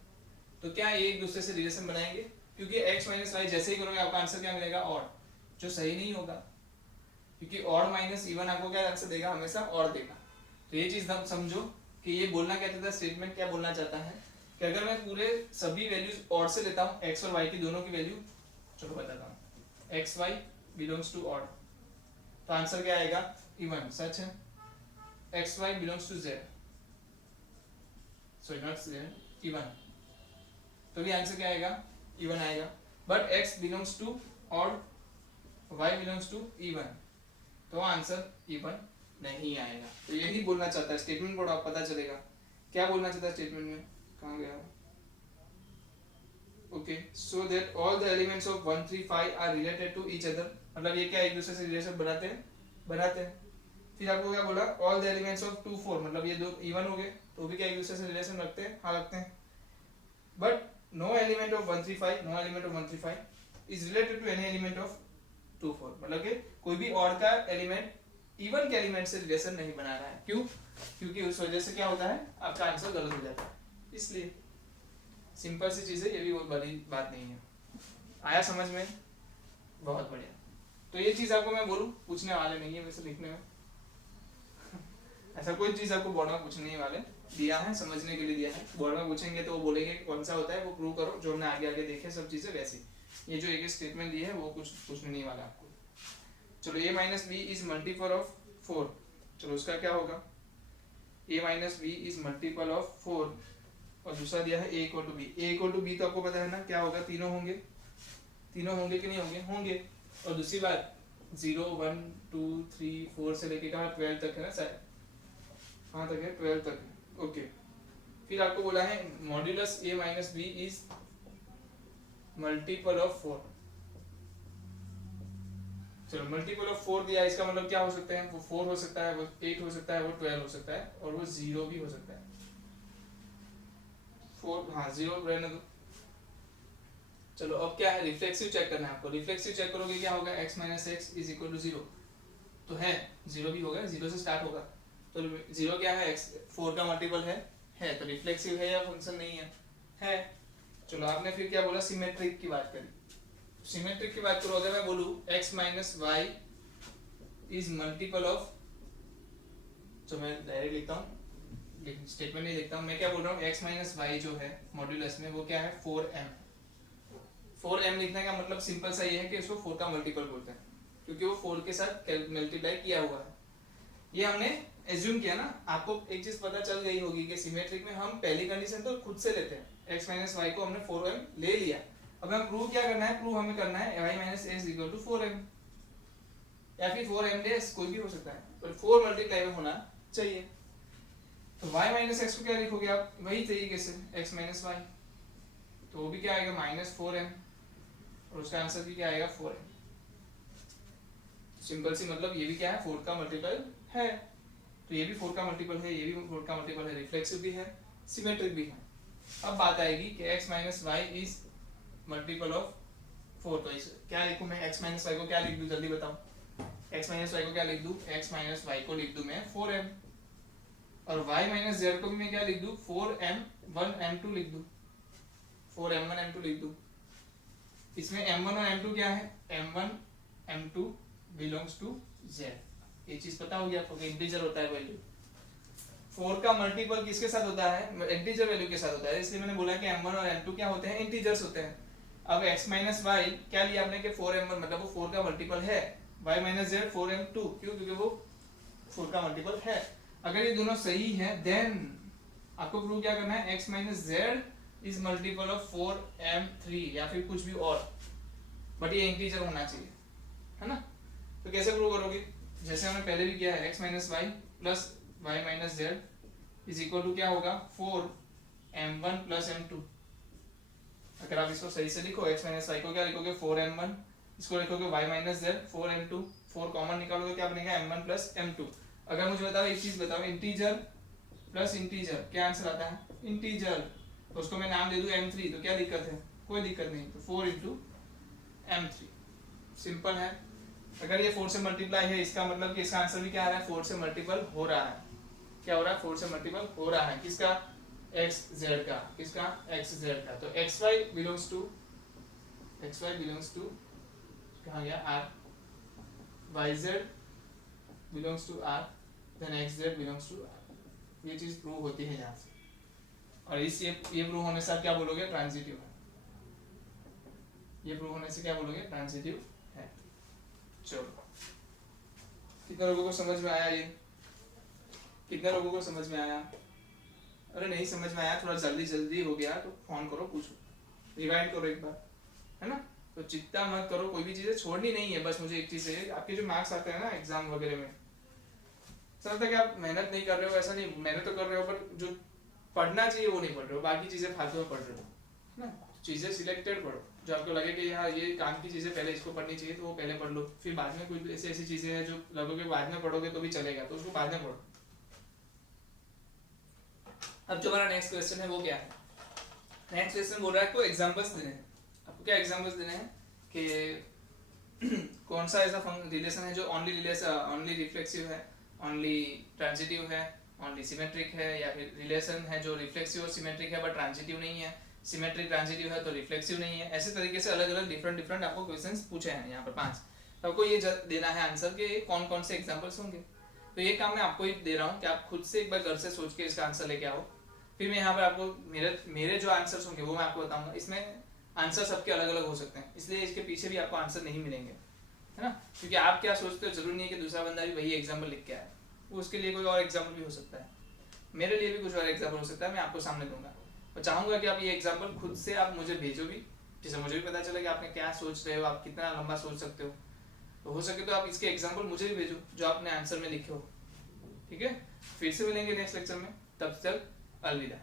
तो क्या ये एक दूसरे से रिलेशन बनाएंगे, क्योंकि x माइनस वाई जैसे ही करोगे आपका आंसर क्या मिलेगा, ऑड, जो सही नहीं होगा, क्योंकि ऑड माइनस इवन आपको क्या आंसर देगा, हमेशा ऑड देगा। तो ये चीज हम समझो कि ये बोलना क्या चाहता है, स्टेटमेंट क्या बोलना चाहता है कि अगर मैं पूरे सभी वैल्यूज ऑड से लेता हूँ, x और y की दोनों की वैल्यू, चलो बताता हूँ, x y belongs to odd, तो आंसर क्या आएगा, इवन। सच है, x y belongs to z, sorry not z, even, तो भी आंसर क्या आएगा, इवन आएगा। But x belongs to odd, y belongs to even, तो आंसर इवन नहीं आएगा। तो यही बोलना चाहता है स्टेटमेंट, पढ़ो आप पता चलेगा क्या बोलना चाहता है स्टेटमेंट में। कहाँ गया, okay, so that all the elements of 135 are related to each other, मतलब ये क्या एक दूसरे से रिलेशन बनाते हैं। फिर आपको क्या बोला, ऑल द एलिमेंट्स ऑफ 2 4, मतलब ये दो इवन हो गए तो भी क्या एक दूसरे से रिलेशन रखते हैं, हाँ रखते हैं। But no element of 135 is related to any element of 2 4, मतलब कि कोई भी ऑड का एलिमेंट इवन के एलिमेंट से रिलेशन नहीं बना रहा है। क्यों, क्योंकि उस वजह से क्या होता है, आपका आंसर गलत हो जाता है। इसलिए सिंपल सी चीज है, ये भी बहुत बड़ी बात नहीं है। आया समझ में, बहुत बढ़िया। तो ये चीज आपको मैं बोलूं पूछने वाले नहीं है वैसे लिखने में ऐसा कोई चीज आपको बोर्ड में पूछने वाले दिया है, समझने के लिए दिया है। बोर्ड में पूछेंगे तो वो बोलेंगे कौन सा होता है, वो प्रूव करो, जो हमने आगे आगे देखे सब चीजें वैसी। ये जो एक स्टेटमेंट दी है वो कुछ पूछने नहीं वाला आपको। चलो a minus B is multiple of 4, चलो उसका क्या होगा, a minus B is multiple of 4, और दूसरा दिया है a equal to B. a equal to B तो आपको पता है ना क्या होगा, तीनों होंगे कि नहीं होंगे, होंगे। और दूसरी बात 0 1 2 3 4 से लेके कहाँ 12 तक है ना, शायद कहाँ तक है, 12 तक है। ओके, फिर आपको बोला है modulus a minus B is multiple of 4। चलो मल्टीपल ऑफ 4 दिया, इसका मतलब क्या हो सकता है, वो 4 हो सकता है, वो 8 हो सकता है, वो 12 हो सकता है, और वो 0 भी हो सकता है। 4 हाँ 0 रहने दो। चलो अब क्या है, रिफ्लेक्सिव चेक करना है आपको। रिफ्लेक्सिव चेक करोगे क्या होगा, x minus x is equal to 0, तो है 0 भी होगा, 0 से स्टार्ट होगा। तो 0 क्या है, x 4 का मल्टीपल है, तो रिफ्लेक्सिव है या फंक्शन नहीं है। चलो आपने फिर क्या बोला, सिमेट्रिक की बात करी। सिमेट्रिक की बात करो, अगर मैं बोलूं x minus Y is multiple of, तो मैं डायरेक्ट लिखता हूँ, स्टेटमेंट नहीं लिखता हूँ, मैं क्या बोल रहा हूँ, x माइनस वाई जो है मॉड्यूलस में वो क्या है, 4m। 4m लिखने का मतलब सिंपल सा ये है कि इसको 4 का मल्टीपल बोलते हैं, क्योंकि वो 4 के साथ मल्टीप्लाई किया हुआ है। ये हमने एज्यूम किया ना, आपको एक चीज पता चल गई होगी कि सिमेट्रिक में हम पहली कंडीशन तो खुद से लेते हैं, x माइनस वाई को हमने 4m ले लिया। अब हमें प्रूव क्या करना है, प्रूव हमें करना है y minus X equal to 4m, या फिर 4m डेस कोई भी हो सकता है, पर 4 मल्टीप्लाई में होना चाहिए। तो y माइनस एक्स को क्या लिखोगे आप, वही तरीके से x माइनस वाई, तो वो भी क्या आएगा माइनस 4m, और उसका आंसर भी क्या आएगा 4m। सिंपल सी मतलब ये भी क्या है, 4 का मल्टीपल है, तो ये भी 4 का मल्टीपल है, ये भी 4 का मल्टीपल है, रिफ्लेक्सिव भी है, सिमेट्रिक भी है। अब बात आएगी कि x minus Y is multiple of 4, तो इस क्या लिखूं मैं, x माइनस वाई को क्या लिख दूं जल्दी बताओ, x माइनस वाई को क्या लिख दूं, x माइनस वाई को लिख दूं मैं 4m, और y माइनस z को भी मैं क्या लिख दूं, 4m1 m2 लिख दूं, 4m1 m2 लिख दूं। इसमें m1 और m2 क्या है, m1 m2 belongs to Z. ये चीज पता होगी आपको कि इंटीजर होता है वैल्यू। 4 का मल्टीपल किसके साथ होता है? इंटीजर वैल्यू के साथ होता है, इसलिए मैंने बोला कि m1 और m2 क्या होते हैं? इंटीजर्स होते हैं। अब x माइनस वाई क्या लिया आपने कि 4m1 मतलब वो 4 का मल्टीपल है, y माइनस जेड 4m2 क्यों? क्योंकि वो 4 का मल्टीपल है। अगर ये दोनों सही हैं देन आपको प्रूव क्या करना है? x minus Z is multiple of 4m3 या फिर कुछ भी और, बट ये इंटीजर होना चाहिए, है ना? तो कैसे प्रूव करोगे? जैसे हमने पहले भी किया है, x minus Y plus y minus Z is equal to क्या होगा? 4m1 plus m2। अगर आप इसको सही से लिखो, x माइनस वाई को क्या लिखोगे? 4m1, इसको लिखोगे y minus Z 4m2, 4 common निकालोगे क्या बनेगा? m1 plus m2। अगर मुझे बताओ एक चीज बताओ, इंटीजर प्लस इंटीजर क्या आंसर आता है? इंटीजर। तो उसको मैं नाम दे दूं m3 तो क्या दिक्कत है? कोई दिक्कत नहीं। तो 4 इंटू m3 सिंपल है। अगर ये 4 से मल्टीप्लाई है इसका मतलब कि इसका आंसर भी क्या आ रहा है? 4 से मल्टीपल हो रहा है। क्या हो रहा है? 4 से मल्टीपल हो रहा है। किसका? एक्स जेड का। किसका? एक्स जेड का। तो एक्स वाई बिलोंग्स टू कहाँ गया? R. Y Z belongs to R, then X Z belongs to R. ये चीज प्रूव होती है यहाँ से। और इस ये प्रूव होने से आप क्या बोलोगे? ट्रांजिटिव है। ये प्रूव होने से क्या बोलोगे? ट्रांजिटिव है। चलो, कितने लोगों को समझ में आया? ये कितने लोगों को समझ में आया? अरे नहीं समझ में आया, थोड़ा जल्दी हो गया तो फोन करो, पूछो, रिवाइंड करो एक बार, है ना? तो चिंता मत करो, कोई भी चीजें छोड़नी नहीं है। बस मुझे एक चीज है, आपके जो मार्क्स आते हैं ना एग्जाम वगैरह में, समझता कि आप मेहनत नहीं कर रहे हो, ऐसा नहीं, मेहनत तो कर रहे हो पर जो पढ़ना चाहिए वो नहीं पढ़ रहे हो, बाकी चीजें फालतू में पढ़ रहे हो, है ना? चीजें सिलेक्टेड पढ़ो, जो आपको लगे कि हाँ ये काम की चीजें पहले इसको पढ़नी चाहिए तो वो पहले पढ़ लो, फिर बाद में कोई ऐसी चीजें हैं जो लगोगे बाद में पढ़ोगे तो भी चलेगा, तो उसको बाद में पढ़ो। अब जो हमारा नेक्स्ट क्वेश्चन है वो क्या है? नेक्स्ट क्वेश्चन बोल रहा है आपको एग्जांपल्स देने हैं। आपको क्या एग्जांपल्स देने हैं कि कौन सा ऐसा रिलेशन है जो ओनली रिफ्लेक्सिव है, ओनली ट्रांजिटिव है, ओनली सिमेट्रिक है, या फिर रिलेशन है जो रिफ्लेक्सिव और सिमेट्रिक है बट ट्रांजिटिव नहीं है, सिमेट्रिक ट्रांजिटिव है तो रिफ्लेक्सिव नहीं है। ऐसे तरीके से अलग अलग डिफरेंट आपको क्वेश्चंस पूछे हैं यहाँ पर 5। तो आपको ये देना है आंसर कि कौन कौन से एग्जांपल्स होंगे। तो ये काम मैं आपको ही दे रहा हूँ कि आप खुद से एक बार घर से सोच के इसका आंसर लेके आओ, फिर मैं यहाँ पर आपको मेरे जो आंसर्स होंगे वो मैं आपको बताऊंगा। इसमें आंसर सबके अलग अलग हो सकते हैं, इसलिए इसके पीछे भी आपको आंसर नहीं मिलेंगे, है ना? क्योंकि आप क्या सोचते हो जरूरी नहीं है कि दूसरा बंदा भी वही एग्जाम्पल लिख के आए, वो उसके लिए कोई और एग्जाम्पल भी हो सकता है, मेरे लिए भी कुछ और एग्जाम्पल हो सकता है, मैं आपको सामने दूंगा। मैं चाहूंगा कि आप ये एग्जाम्पल खुद से आप मुझे भेजो भी, जिससे मुझे भी पता चले कि आपने क्या सोच रहे हो, आप कितना लंबा सोच सकते हो। तो हो सके तो आप इसके एग्जाम्पल मुझे भी भेजो जो आपने आंसर में लिखे हो, ठीक है? फिर से मिलेंगे नेक्स्ट लेक्चर में, तब तक अलविदा।